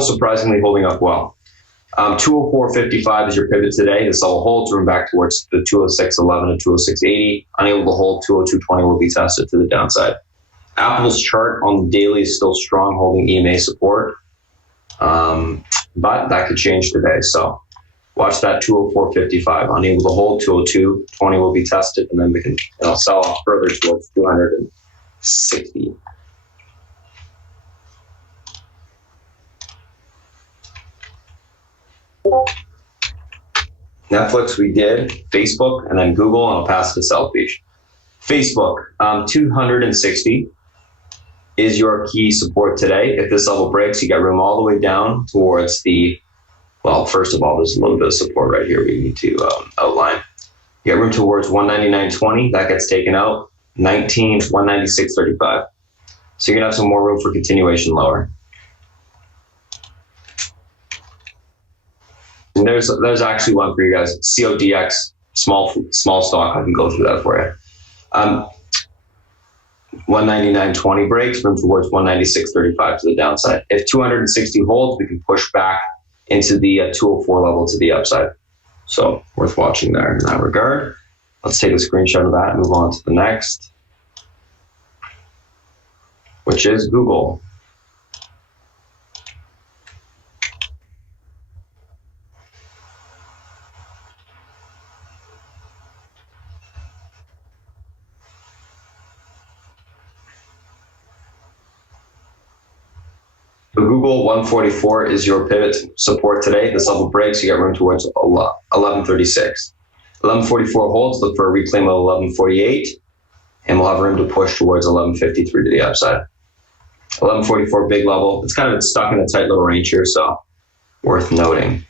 surprisingly holding up well. 204.55 is your pivot today. This all holds, room back towards the 206.11 and 206.80. Unable to hold, 202.20 will be tested to the downside. Apple's chart on the daily is still strong, holding EMA support. But that could change today. So watch that 204.55. Unable to hold, 202.20 will be tested, and then we can sell off further towards 260. Netflix, we did. Facebook, and then Google, and I'll pass it to South Beach. Facebook, 260 is your key support today. If this level breaks, you got room all the way down towards well, first of all, there's a little bit of support right here we need to outline. You got room towards 199.20. That gets taken out. 196.35. So you're going to have some more room for continuation lower. And there's actually one for you guys. CODX, small stock. I can go through that for you. 199.20 breaks, room towards 196.35 to the downside. If 260 holds, we can push back into the 204 level to the upside. So worth watching there in that regard. Let's take a screenshot of that and move on to the next, which is Google. So Google 144 is your pivot support today. This level breaks, you got room towards 1136. 1144 holds, look for a reclaim of 1148, and we'll have room to push towards 1153 to the upside. 1144 big level. It's kind of stuck in a tight little range here, so worth noting.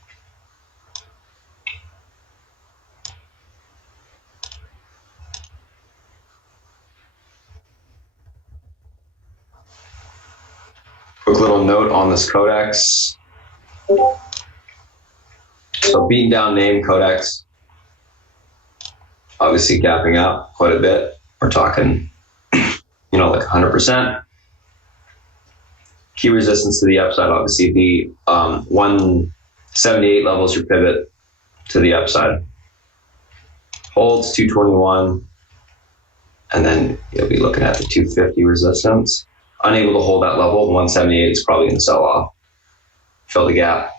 Quick little note on this Codex. So beaten down name Codex. Obviously gapping up quite a bit. We're talking, like 100%. Key resistance to the upside, obviously the 178 levels your pivot to the upside. Holds 221, and then you'll be looking at the 250 resistance. Unable to hold that level, 178 is probably going to sell off. Fill the gap.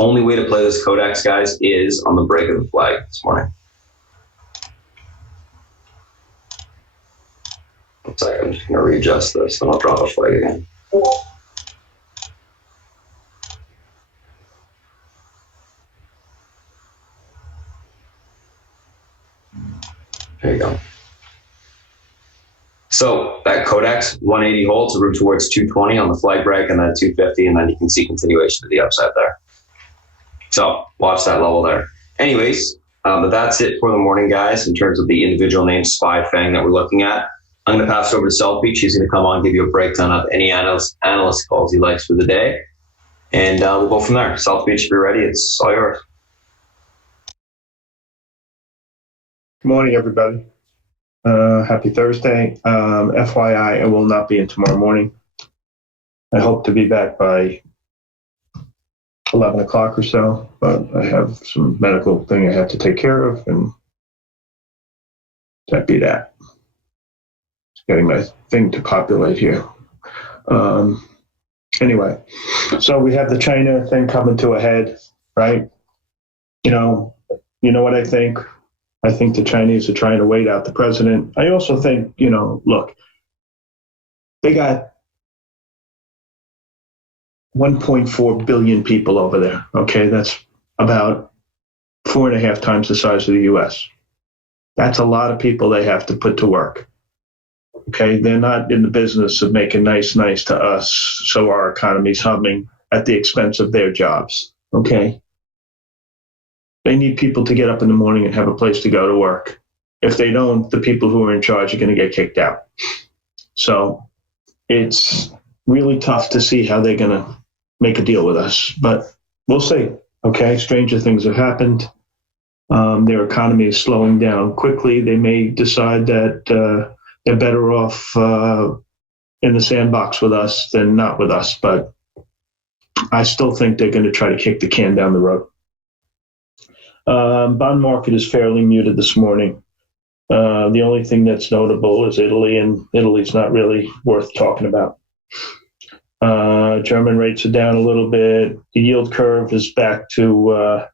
Only way to play this Codex, guys, is on the break of the flag this morning. One second, I'm just going to readjust this, and I'll draw the flag again. There you go. So that Codex, 180 holds, a room towards 220 on the flag break, and then 250, and then you can see continuation to the upside there. So watch that level there. Anyways, but that's it for the morning, guys, in terms of the individual name SPY FANG that we're looking at. I'm going to pass it over to South Beach. He's going to come on, give you a breakdown of any analyst calls he likes for the day. And we'll go from there. South Beach, if you're ready, it's all yours. Good morning, everybody. Happy Thursday. FYI, I will not be in tomorrow morning. I hope to be back by 11 o'clock or so, but I have some medical thing I have to take care of, and that be that. Just getting my thing to populate here. Anyway, so we have the China thing coming to a head, right? You know what I think? I think the Chinese are trying to wait out the president. I also think, look, they got 1.4 billion people over there. Okay, that's about 4.5 times the size of the U.S. That's a lot of people they have to put to work. Okay, they're not in the business of making nice to us so our economy's humming at the expense of their jobs. Okay, they need people to get up in the morning and have a place to go to work. If they don't, the people who are in charge are going to get kicked out. So it's really tough to see how they're going to make a deal with us, but we'll see. Okay, stranger things have happened. Their economy is slowing down quickly. They may decide that they're better off in the sandbox with us than not with us, but I still think they're going to try to kick the can down the road. Bond market is fairly muted this morning. The only thing that's notable is Italy, and Italy's not really worth talking about. German rates are down a little bit. The yield curve is back to,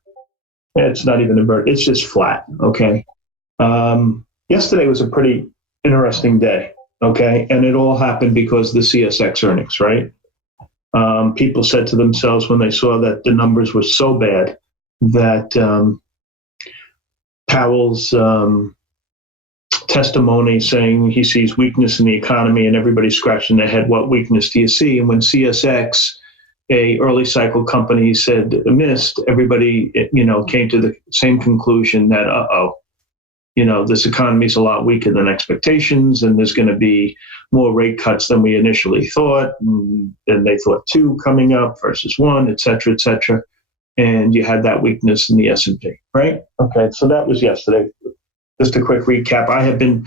it's not even inverted. It's just flat, okay? Yesterday was a pretty interesting day, okay? And it all happened because of the CSX earnings, right? People said to themselves when they saw that the numbers were so bad that Powell's testimony saying he sees weakness in the economy, and everybody's scratching their head, what weakness do you see? And when CSX, a early cycle company, said missed, everybody, came to the same conclusion that, this economy is a lot weaker than expectations, and there's going to be more rate cuts than we initially thought. And then they thought 2 coming up versus 1, et cetera, et cetera. And you had that weakness in the S&P, right? Okay, so that was yesterday. Just a quick recap. I have been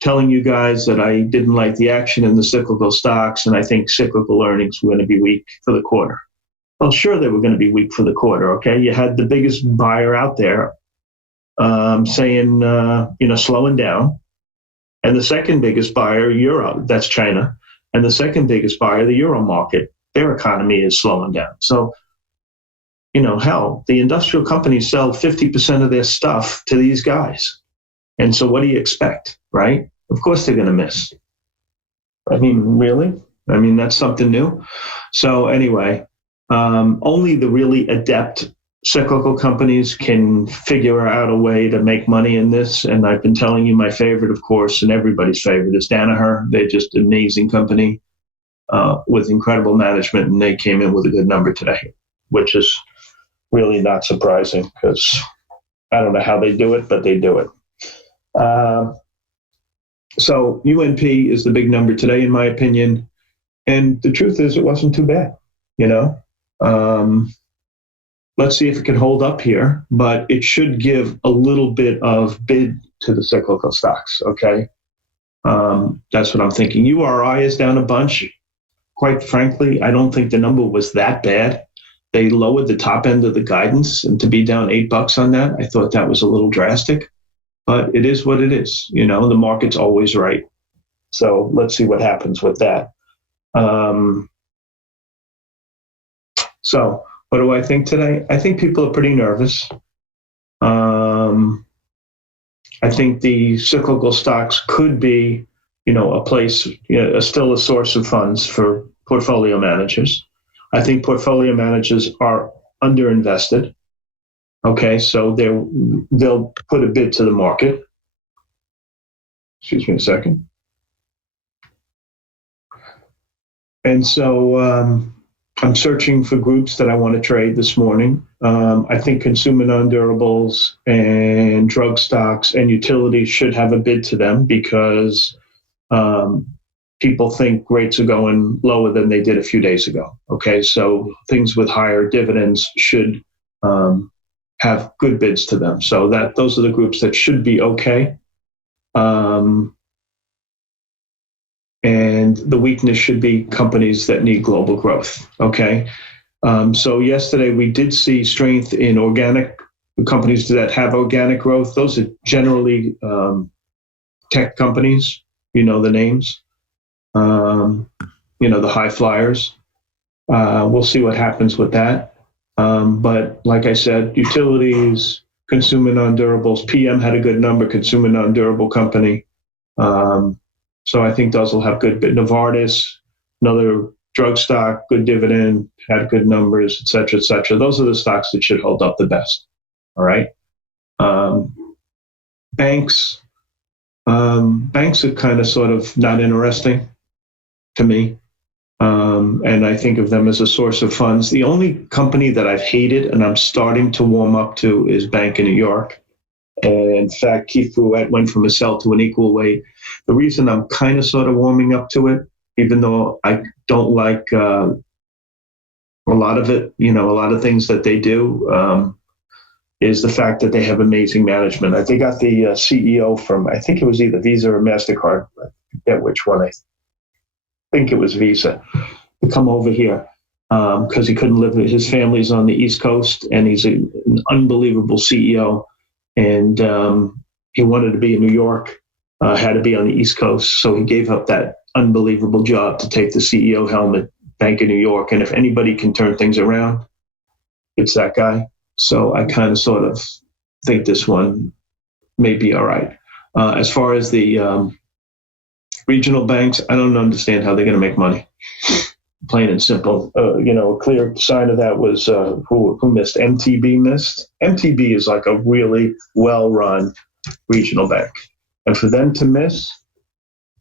telling you guys that I didn't like the action in the cyclical stocks, and I think cyclical earnings were going to be weak for the quarter. Well, sure, they were going to be weak for the quarter, okay? You had the biggest buyer out there saying, slowing down. And the second biggest buyer, Euro, that's China. And the second biggest buyer, the Euro market, their economy is slowing down. So, hell, the industrial companies sell 50% of their stuff to these guys. And so what do you expect, right? Of course they're going to miss. I mean, really? I mean, that's something new. So anyway, only the really adept cyclical companies can figure out a way to make money in this. And I've been telling you my favorite, of course, and everybody's favorite is Danaher. They're just an amazing company with incredible management, and they came in with a good number today, which is really not surprising because I don't know how they do it, but they do it. So UNP is the big number today, in my opinion. And the truth is it wasn't too bad, Let's see if it can hold up here, but it should give a little bit of bid to the cyclical stocks, okay? That's what I'm thinking. URI is down a bunch. Quite frankly, I don't think the number was that bad. They lowered the top end of the guidance, and to be down $8 on that, I thought that was a little drastic. But it is what it is. The market's always right. So let's see what happens with that. So what do I think today? I think people are pretty nervous. I think the cyclical stocks could be, a place, still a source of funds for portfolio managers. I think portfolio managers are underinvested. Okay, so they'll put a bid to the market. Excuse me a second. And so I'm searching for groups that I want to trade this morning. I think consumer non-durables and drug stocks and utilities should have a bid to them because people think rates are going lower than they did a few days ago. Okay, so things with higher dividends should have good bids to them. So those are the groups that should be okay. And the weakness should be companies that need global growth. Okay. So yesterday we did see strength in organic companies that have organic growth. Those are generally tech companies, the names, the high flyers. We'll see what happens with that. But like I said, utilities, consumer non-durables, PM had a good number, consumer non-durable company. So I think those will have good bid. Novartis, another drug stock, good dividend, had good numbers, et cetera, et cetera. Those are the stocks that should hold up the best. All right. Banks are kind of sort of not interesting to me. And I think of them as a source of funds. The only company that I've hated and I'm starting to warm up to is Bank of New York. And in fact, Keith Brouette went from a sell to an equal weight. The reason I'm kind of sort of warming up to it, even though I don't like a lot of it, a lot of things that they do, is the fact that they have amazing management. They got the CEO from, I think it was either Visa or MasterCard. I forget which one. I think it was Visa, to come over here because he couldn't live. His family's on the East Coast, and he's an unbelievable CEO. And he wanted to be in New York, had to be on the East Coast. So he gave up that unbelievable job to take the CEO helm at Bank of New York. And if anybody can turn things around, it's that guy. So I kind of sort of think this one may be all right. As far as the regional banks, I don't understand how they're going to make money. plain and simple. A clear sign of that was who missed. MTB missed. MTB is like a really well-run regional bank, and for them to miss,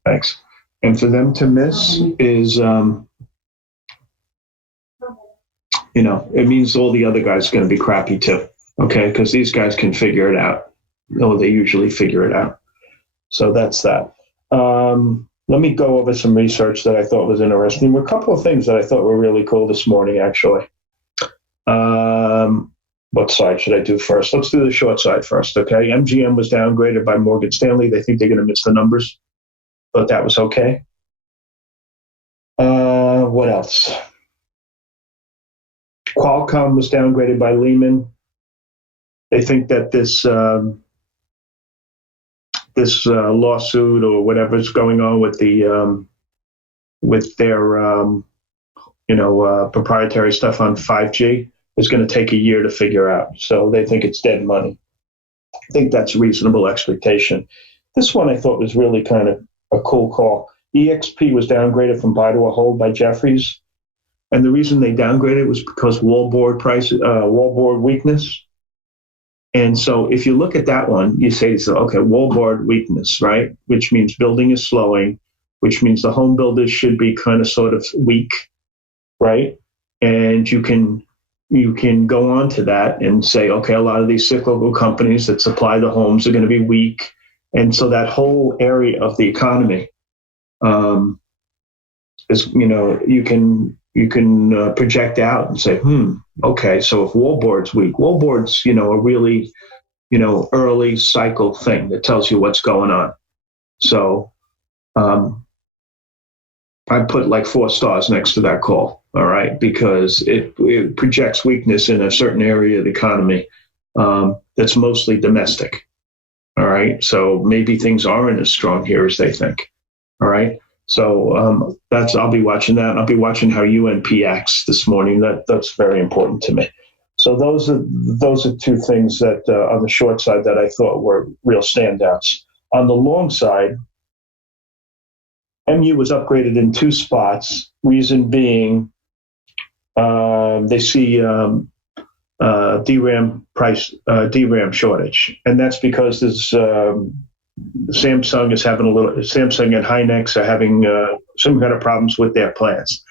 thanks. And for them to miss is, it means all the other guys are going to be crappy too. Okay, because these guys can figure it out. No, they usually figure it out. So that's that. Let me go over some research that I thought was interesting. There were a couple of things that I thought were really cool this morning, actually. What side should I do first? Let's do the short side first, okay? MGM was downgraded by Morgan Stanley. They think they're going to miss the numbers, but that was okay. What else? Qualcomm was downgraded by Lehman. They think that this lawsuit or whatever's going on with their proprietary stuff on 5G is going to take a year to figure out. So they think it's dead money. I think that's a reasonable expectation. This one I thought was really kind of a cool call. EXP was downgraded from buy to a hold by Jefferies. And the reason they downgraded was because wallboard weakness. And so if you look at that one, you say, okay, wallboard weakness, right? Which means building is slowing, which means the home builders should be kind of sort of weak, right? And you can go on to that and say, okay, a lot of these cyclical companies that supply the homes are going to be weak. And so that whole area of the economy is, you can project out and say, okay, so if wallboard's weak, wallboard's, a really, early cycle thing that tells you what's going on. So I put like 4 stars next to that call, all right, because it projects weakness in a certain area of the economy that's mostly domestic, all right? So maybe things aren't as strong here as they think, all right? So I'll be watching that. I'll be watching how UNP acts this morning. That's very important to me. So those are 2 things that on the short side that I thought were real standouts. On the long side, MU was upgraded in 2 spots. Reason being, they see DRAM shortage, and that's because there's Samsung and Hynix are having some kind of problems with their plants.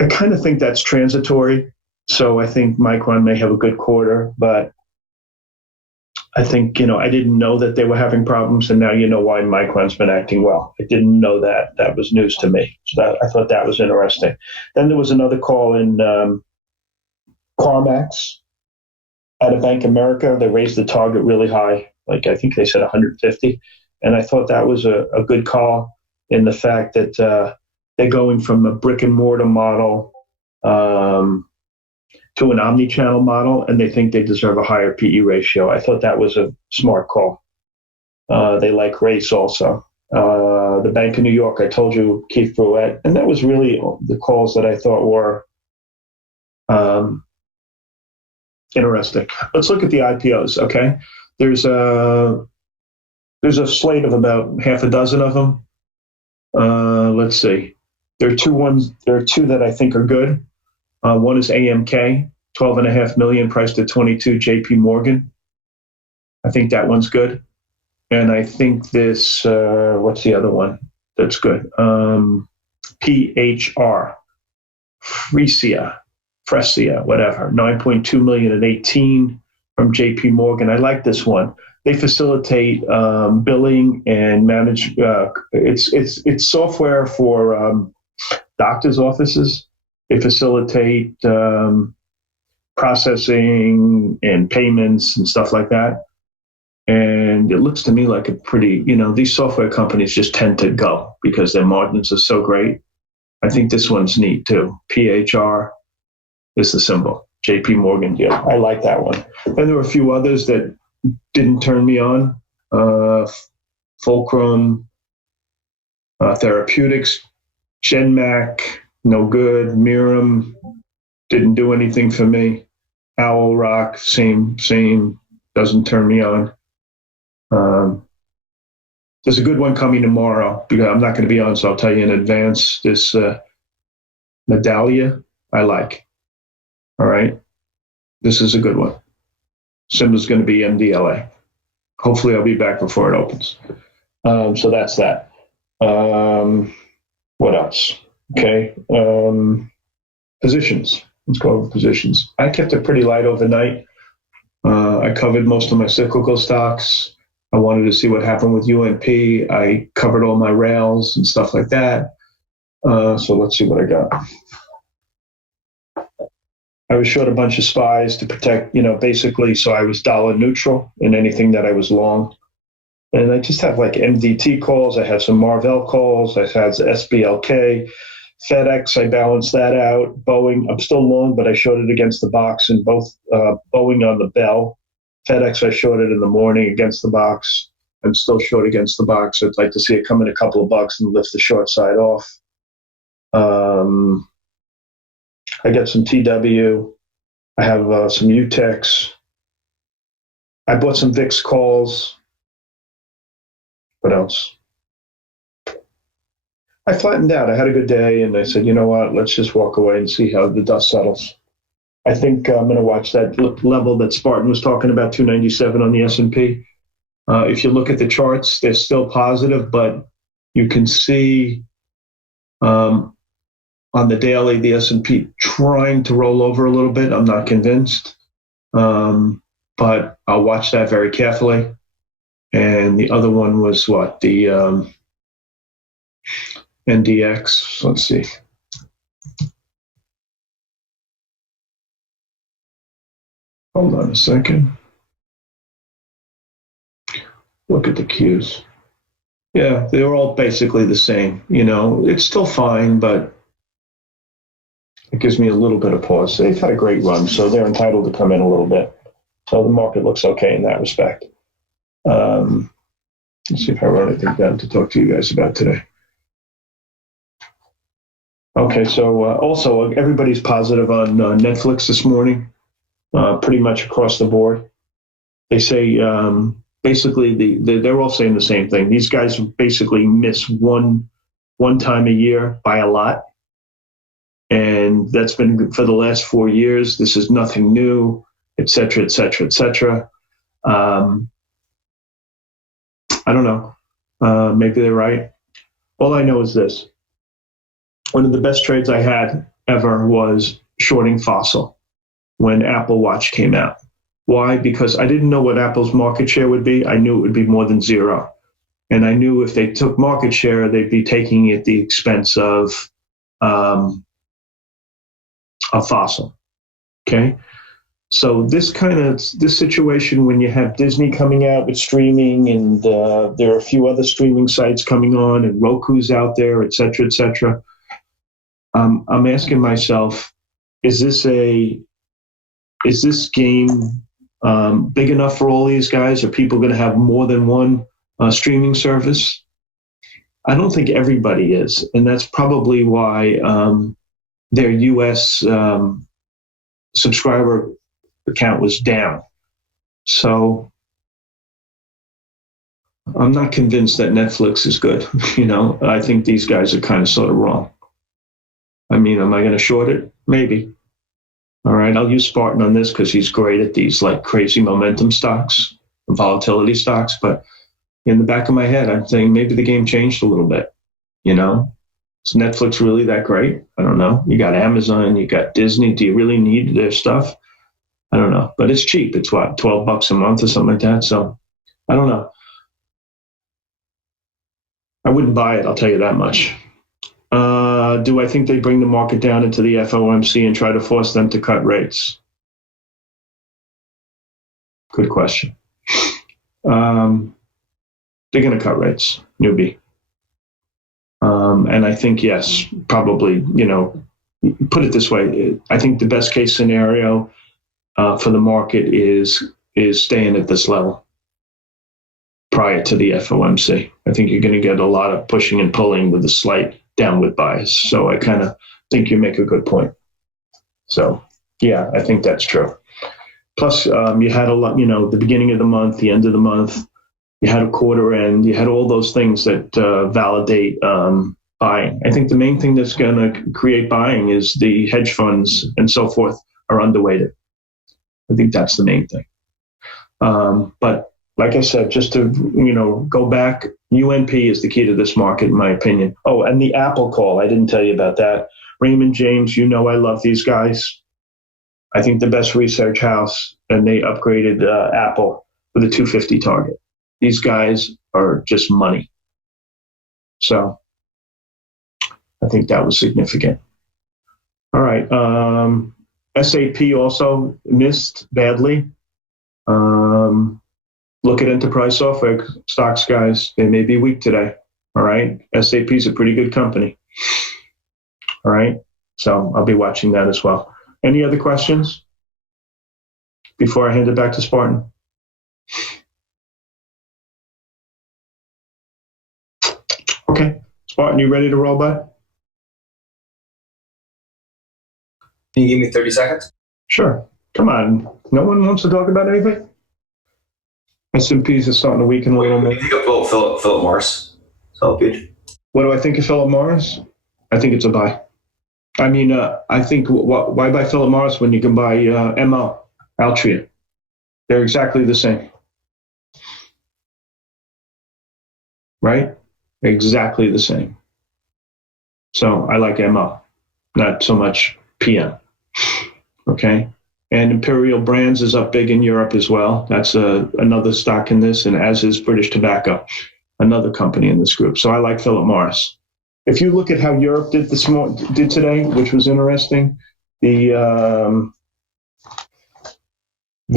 I kind of think that's transitory. So I think Micron may have a good quarter, but I think, I didn't know that they were having problems, and now you know why Micron's been acting well. I didn't know that. That was news to me. So I thought that was interesting. Then there was another call in CarMax out of Bank of America. They raised the target really high. Like I think they said 150. And I thought that was a good call in the fact that they're going from a brick and mortar model to an omni-channel model, and they think they deserve a higher PE ratio. I thought that was a smart call. They like race also. The Bank of New York, I told you, Keith Brouette, and that was really the calls that I thought were interesting. Let's look at the IPOs, okay? There's a slate of about half a dozen of them. Let's see. There are two that I think are good. One is AMK, 12.5 million, priced at 22. JP Morgan. I think that one's good. And I think this, what's the other one that's good? PHR, Fresia, whatever, 9.2 million at 18 from JP Morgan. I like this one. They facilitate billing and manage. It's software for doctors' offices. They facilitate processing and payments and stuff like that. And it looks to me like a pretty, these software companies just tend to go because their margins are so great. I think this one's neat too. PHR is the symbol. JP Morgan, yeah, I like that one. And there were a few others that didn't turn me on. Fulcrum, Therapeutics, GenMac, no good. Mirum didn't do anything for me. Owl Rock, same, doesn't turn me on. There's a good one coming tomorrow because I'm not going to be on, so I'll tell you in advance. This Medallia, I like. All right. This is a good one. Symbol's going to be MDLA. Hopefully I'll be back before it opens. So that's that. What else? Okay. Positions. Let's go over positions. I kept it pretty light overnight. I covered most of my cyclical stocks. I wanted to see what happened with UNP. I covered all my rails and stuff like that. So let's see what I got. I was short a bunch of SPYs to protect, basically, so I was dollar neutral in anything that I was long. And I just have like MDT calls. I have some Marvell calls. I had SBLK. FedEx, I balanced that out. Boeing, I'm still long, but I shorted against the box in both Boeing on the bell. FedEx, I shorted in the morning against the box. I'm still short against the box. I'd like to see it come in a couple of bucks and lift the short side off. I got some TW. I have some UTEX. I bought some VIX calls. What else? I flattened out. I had a good day, and I said, you know what? Let's just walk away and see how the dust settles. I think I'm going to watch that level that Spartan was talking about, 297 on the S&P. If you look at the charts, they're still positive, but you can see on the daily, the S&P trying to roll over a little bit. I'm not convinced, but I'll watch that very carefully. And the other one was what? The NDX. Let's see. Hold on a second. Look at the Qs. Yeah, they're all basically the same. It's still fine, but it gives me a little bit of pause. They've had a great run, so they're entitled to come in a little bit. So the market looks okay in that respect. Let's see if I wrote anything down to talk to you guys about today. Okay, so also everybody's positive on Netflix this morning, pretty much across the board. They say basically they're all saying the same thing. These guys basically miss one time a year by a lot. And that's been for the last 4 years. This is nothing new, et cetera, et cetera, et cetera. I don't know. Maybe they're right. All I know is this. One of the best trades I had ever was shorting Fossil when Apple Watch came out. Why? Because I didn't know what Apple's market share would be. I knew it would be more than zero. And I knew if they took market share, they'd be taking it at the expense of Fossil. Okay? So this situation when you have Disney coming out with streaming and there are a few other streaming sites coming on and Roku's out there, et cetera, et cetera. I'm asking myself, is this game big enough for all these guys? Are people going to have more than one streaming service? I don't think everybody is, and that's probably why their U.S. Subscriber account was down. So I'm not convinced that Netflix is good. I think these guys are kind of sort of wrong. I mean, am I going to short it? Maybe. All right, I'll use Spartan on this because he's great at these like crazy momentum stocks, volatility stocks. But in the back of my head, I'm saying maybe the game changed a little bit. Is Netflix really that great? I don't know. You got Amazon, you got Disney. Do you really need their stuff? I don't know. But it's cheap. It's what, $12 a month or something like that? So I don't know. I wouldn't buy it, I'll tell you that much. Do I think they bring the market down into the FOMC and try to force them to cut rates? Good question. They're going to cut rates, newbie. And I think, yes, probably, put it this way. I think the best case scenario for the market is staying at this level prior to the FOMC. I think you're going to get a lot of pushing and pulling with a slight downward bias. So I kind of think you make a good point. So, yeah, I think that's true. Plus, you had a lot, the beginning of the month, the end of the month, you had a quarter end, you had all those things that validate buying. I think the main thing that's going to create buying is the hedge funds and so forth are underweighted. I think that's the main thing. But like I said, just to go back, UNP is the key to this market, in my opinion. Oh, and the Apple call, I didn't tell you about that. Raymond James, I love these guys. I think the best research house, and they upgraded Apple with a 250 target. These guys are just money. So I think that was significant. All right. SAP also missed badly. Look at enterprise software stocks, guys. They may be weak today. All right. SAP is a pretty good company. All right. So I'll be watching that as well. Any other questions before I hand it back to Spartan? Okay. Spartan, you ready to roll, bud? Can you give me 30 seconds? Sure. Come on. No one wants to talk about anything? S&Ps are starting to weaken a little What more. do you think of Philip Morris? What do I think of Philip Morris? I think it's a buy. I mean, I think why buy Philip Morris when you can buy MO, Altria? They're exactly the same. Right? Exactly the same. So I like MO, not so much PM. Okay? And Imperial Brands is up big in Europe as well. That's another stock in this, and as is British Tobacco, another company in this group. So I like Philip Morris. If you look at how Europe did today, which was interesting, the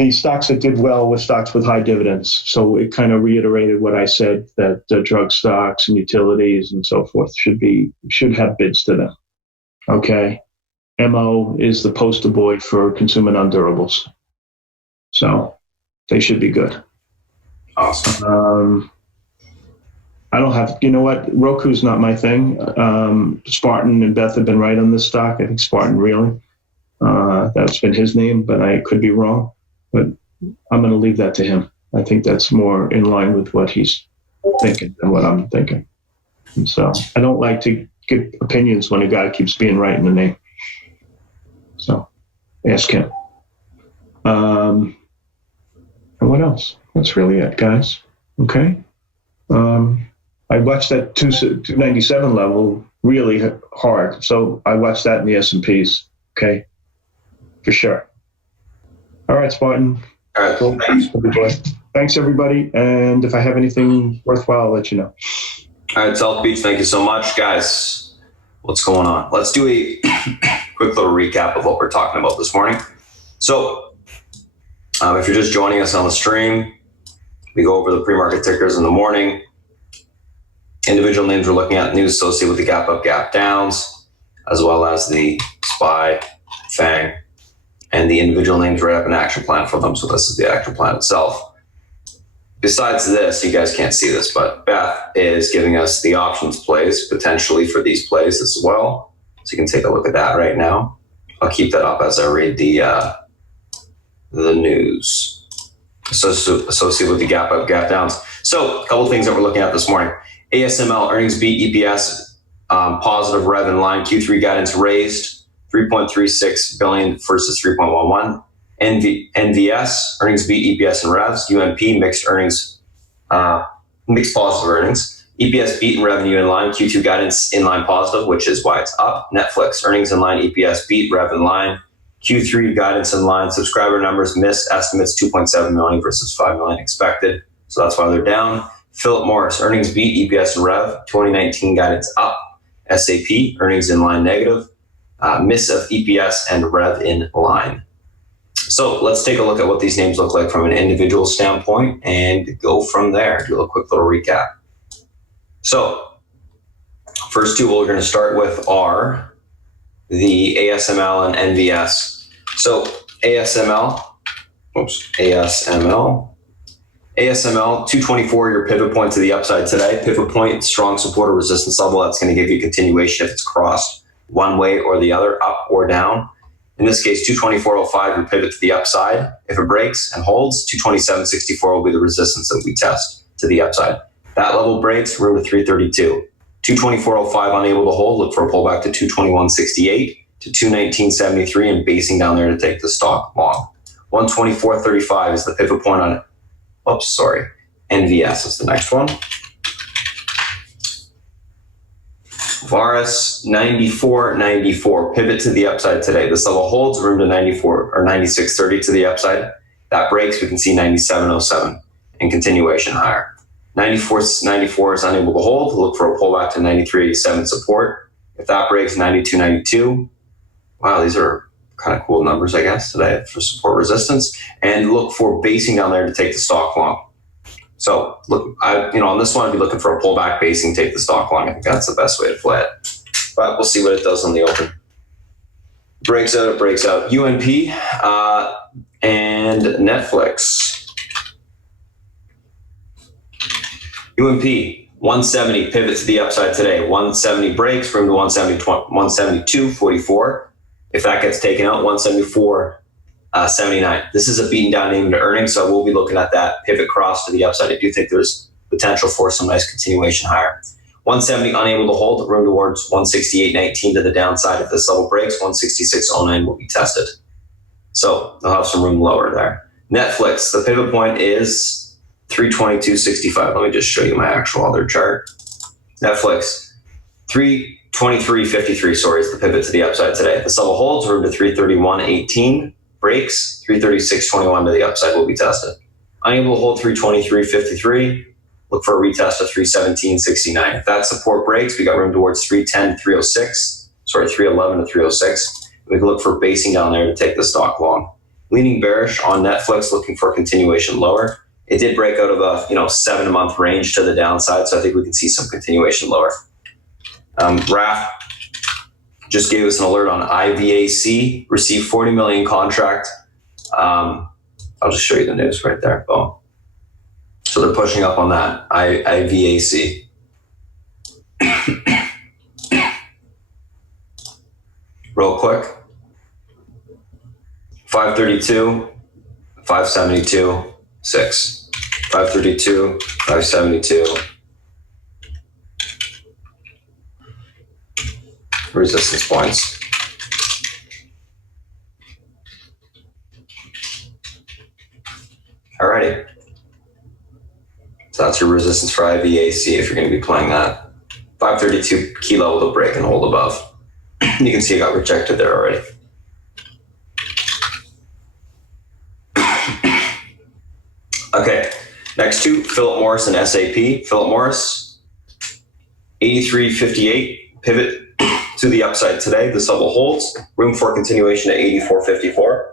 stocks that did well were stocks with high dividends. So it kind of reiterated what I said, that drug stocks and utilities and so forth should have bids to them. Okay. MO is the poster boy for consumer non-durables. So they should be good. Awesome. I don't have, Roku's not my thing. Spartan and Beth have been right on this stock. I think Spartan really. That's been his name, but I could be wrong. But I'm going to leave that to him. I think that's more in line with what he's thinking than what I'm thinking. And so I don't like to give opinions when a guy keeps being right in the name. So ask him. And what else? That's really it, guys. Okay. I watched that 297 level really hard. So I watched that in the S&Ps. Okay. For sure. All right, Spartan. All right. Cool. Thanks, everybody. And if I have anything worthwhile, I'll let you know. All right, South Beach, thank you so much. Guys, what's going on? Let's do a quick little recap of what we're talking about this morning. So if you're just joining us on the stream, we go over the pre-market tickers in the morning. Individual names we're looking at, news associated with the gap up, gap downs, as well as the SPY, FANG, and the individual names write up an action plan for them. So this is the action plan itself. Besides this, you guys can't see this, but Beth is giving us the options plays potentially for these plays as well. So you can take a look at that right now. I'll keep that up as I read the news associated with the gap up, gap downs. So a couple of things that we're looking at this morning. ASML earnings beat, EPS positive, rev in line, Q3 guidance raised, 3.36 billion versus 3.11. NVS earnings beat, EPS and revs. UNP mixed earnings, mixed positive earnings. EPS beat and revenue in line. Q2 guidance in line positive, which is why it's up. Netflix earnings in line, EPS beat, rev in line. Q3 guidance in line. Subscriber numbers missed, estimates 2.7 million versus 5 million expected. So that's why they're down. Philip Morris earnings beat, EPS and rev. 2019 guidance up. SAP earnings in line negative. Miss of EPS and rev in line. So let's take a look at what these names look like from an individual standpoint and go from there. Do a quick little recap. So first two we're going to start with are the ASML and NVS. So ASML, 224, your pivot point to the upside today. Pivot point, strong support or resistance level. That's going to give you continuation if it's crossed one way or the other, up or down. In this case, 224.05, your pivot to the upside. If it breaks and holds, 227.64 will be the resistance that we test to the upside. That level breaks, we're to 332. 224.05 unable to hold, look for a pullback to 221.68 to 219.73 and basing down there to take the stock long. 124.35 is the pivot point on NVS is the next one. Varus 94.94 pivot to the upside today. This level holds, room to 94 or 96.30 to the upside. That breaks, we can see 97.07 and continuation higher. 94 is unable to hold. Look for a pullback to 93.87 support. If that breaks, 92.92. Wow, these are kind of cool numbers, I guess, today for support resistance. And look for basing down there to take the stock long. So look, on this one, I'd be looking for a pullback basing, take the stock long. I think that's the best way to play it. But we'll see what it does on the open. Breaks out, it breaks out. UNP and Netflix. UMP, 170, pivot to the upside today. 170 breaks, room to 172.44. If that gets taken out, 174.79. This is a beaten down name to earnings, so I will be looking at that pivot cross to the upside. I do think there's potential for some nice continuation higher. 170 unable to hold, room towards 168.19 to the downside. If this level breaks, 166.09 will be tested. So they'll have some room lower there. Netflix, the pivot point is 322.65. Let me just show you my actual other chart. Netflix, 323.53, sorry, is the pivot to the upside today. This level holds, room to 331.18, breaks, 336.21 to the upside will be tested. Unable to hold 323.53, look for a retest of 317.69. If that support breaks, we got room towards 310 to 306, sorry, 311 to 306. We can look for basing down there to take the stock long. Leaning bearish on Netflix, looking for a continuation lower. It did break out of a 7-month range to the downside, so I think we can see some continuation lower. RAF just gave us an alert on IVAC, received 40 million contract. I'll just show you the news right there. Boom. So they're pushing up on that, IVAC. Real quick. 532, 572. 6, 532, 572. Resistance points. Alrighty. So that's your resistance for IVAC if you're going to be playing that. 532 key level to break and hold above. You can see it got rejected there already. Okay, next two, Philip Morris and SAP. Philip Morris, 83.58, pivot to the upside today. This level holds, room for continuation at 84.54.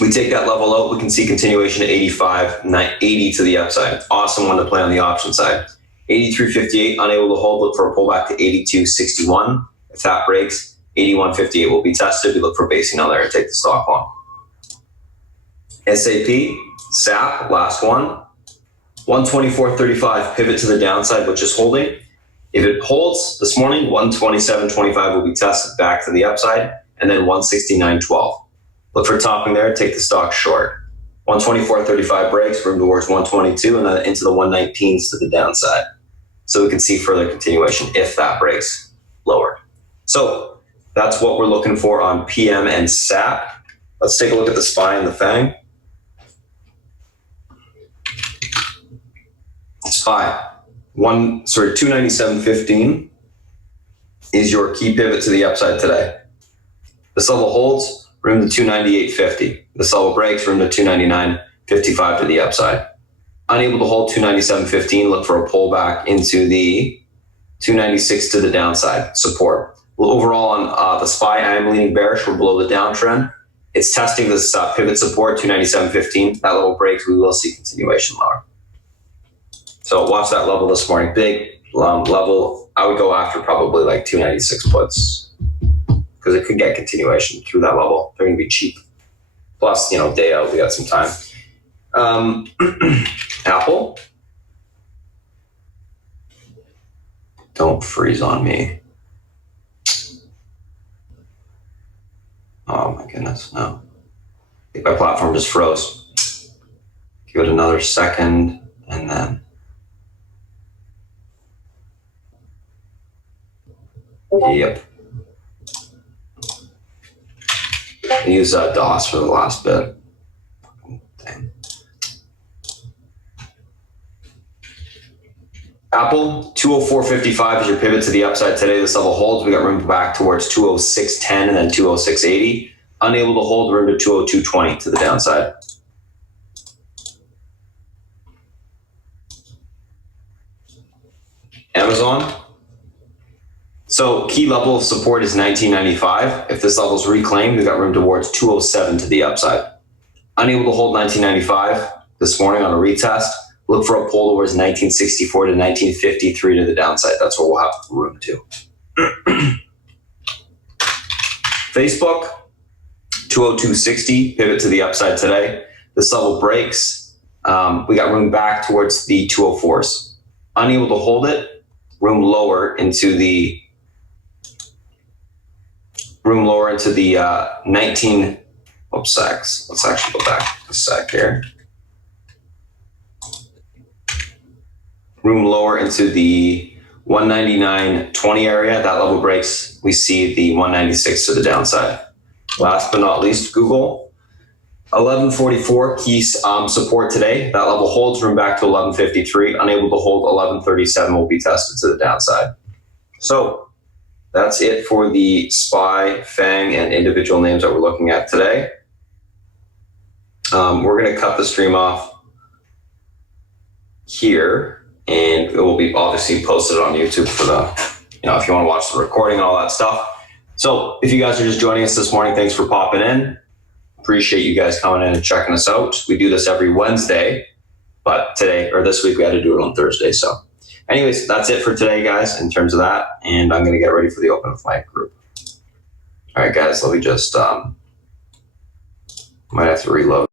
We take that level out, we can see continuation at 85.80 to the upside. Awesome one to play on the option side. 83.58, unable to hold, look for a pullback to 82.61. If that breaks, 81.58 will be tested. We look for basing on there and take the stock long. SAP, last one, 124.35, pivot to the downside, which is holding. If it holds this morning, 127.25 will be tested back to the upside, and then 169.12. Look for topping there, take the stock short. 124.35 breaks, room towards 122, and then into the 119s to the downside. So we can see further continuation if that breaks lower. So that's what we're looking for on PM and SAP. Let's take a look at the SPY and the FANG. SPY, 297.15 is your key pivot to the upside today. This level holds, room to 298.50. This level breaks, room to 299.55 to the upside. Unable to hold 297.15, look for a pullback into the 296 to the downside, support. Well, overall on the SPY, I am leaning bearish. We're below the downtrend. It's testing this pivot support, 297.15. That level breaks, we will see continuation lower. So watch that level this morning. Big level. I would go after probably like 296 puts because it could get continuation through that level. They're going to be cheap. Plus, day out, we got some time. Apple. Don't freeze on me. Oh my goodness, no. I think my platform just froze. Give it another second and then. Yep. I use DOS for the last bit. Dang. Apple, 204.55 is your pivot to the upside today. This level holds. We got room back towards 206.10 and then 206.80. Unable to hold, room to 202.20 to the downside. Amazon. So key level of support is 1995. If this level is reclaimed, we've got room towards 207 to the upside. Unable to hold 1995 this morning on a retest. Look for a pull towards 1964 to 1953 to the downside. That's what we'll have room to. Facebook, 202.60, pivot to the upside today. This level breaks. We got room back towards the 204s. Unable to hold it, room lower into the 19. Oops, secs. Let's actually go back a sec here. Room lower into the 199.20 area. That level breaks. We see the 196 to the downside. Last but not least, Google. 1144 key support today. That level holds, room back to 1153. Unable to hold, 1137 will be tested to the downside. So that's it for the SPY, FANG, and individual names that we're looking at today. We're going to cut the stream off here, and it will be obviously posted on YouTube for the, if you want to watch the recording and all that stuff. So if you guys are just joining us this morning, thanks for popping in. Appreciate you guys coming in and checking us out. We do this every Wednesday, but this week we had to do it on Thursday. So anyways, that's it for today, guys, in terms of that. And I'm going to get ready for the open with my group. All right, guys, let me just, might have to reload.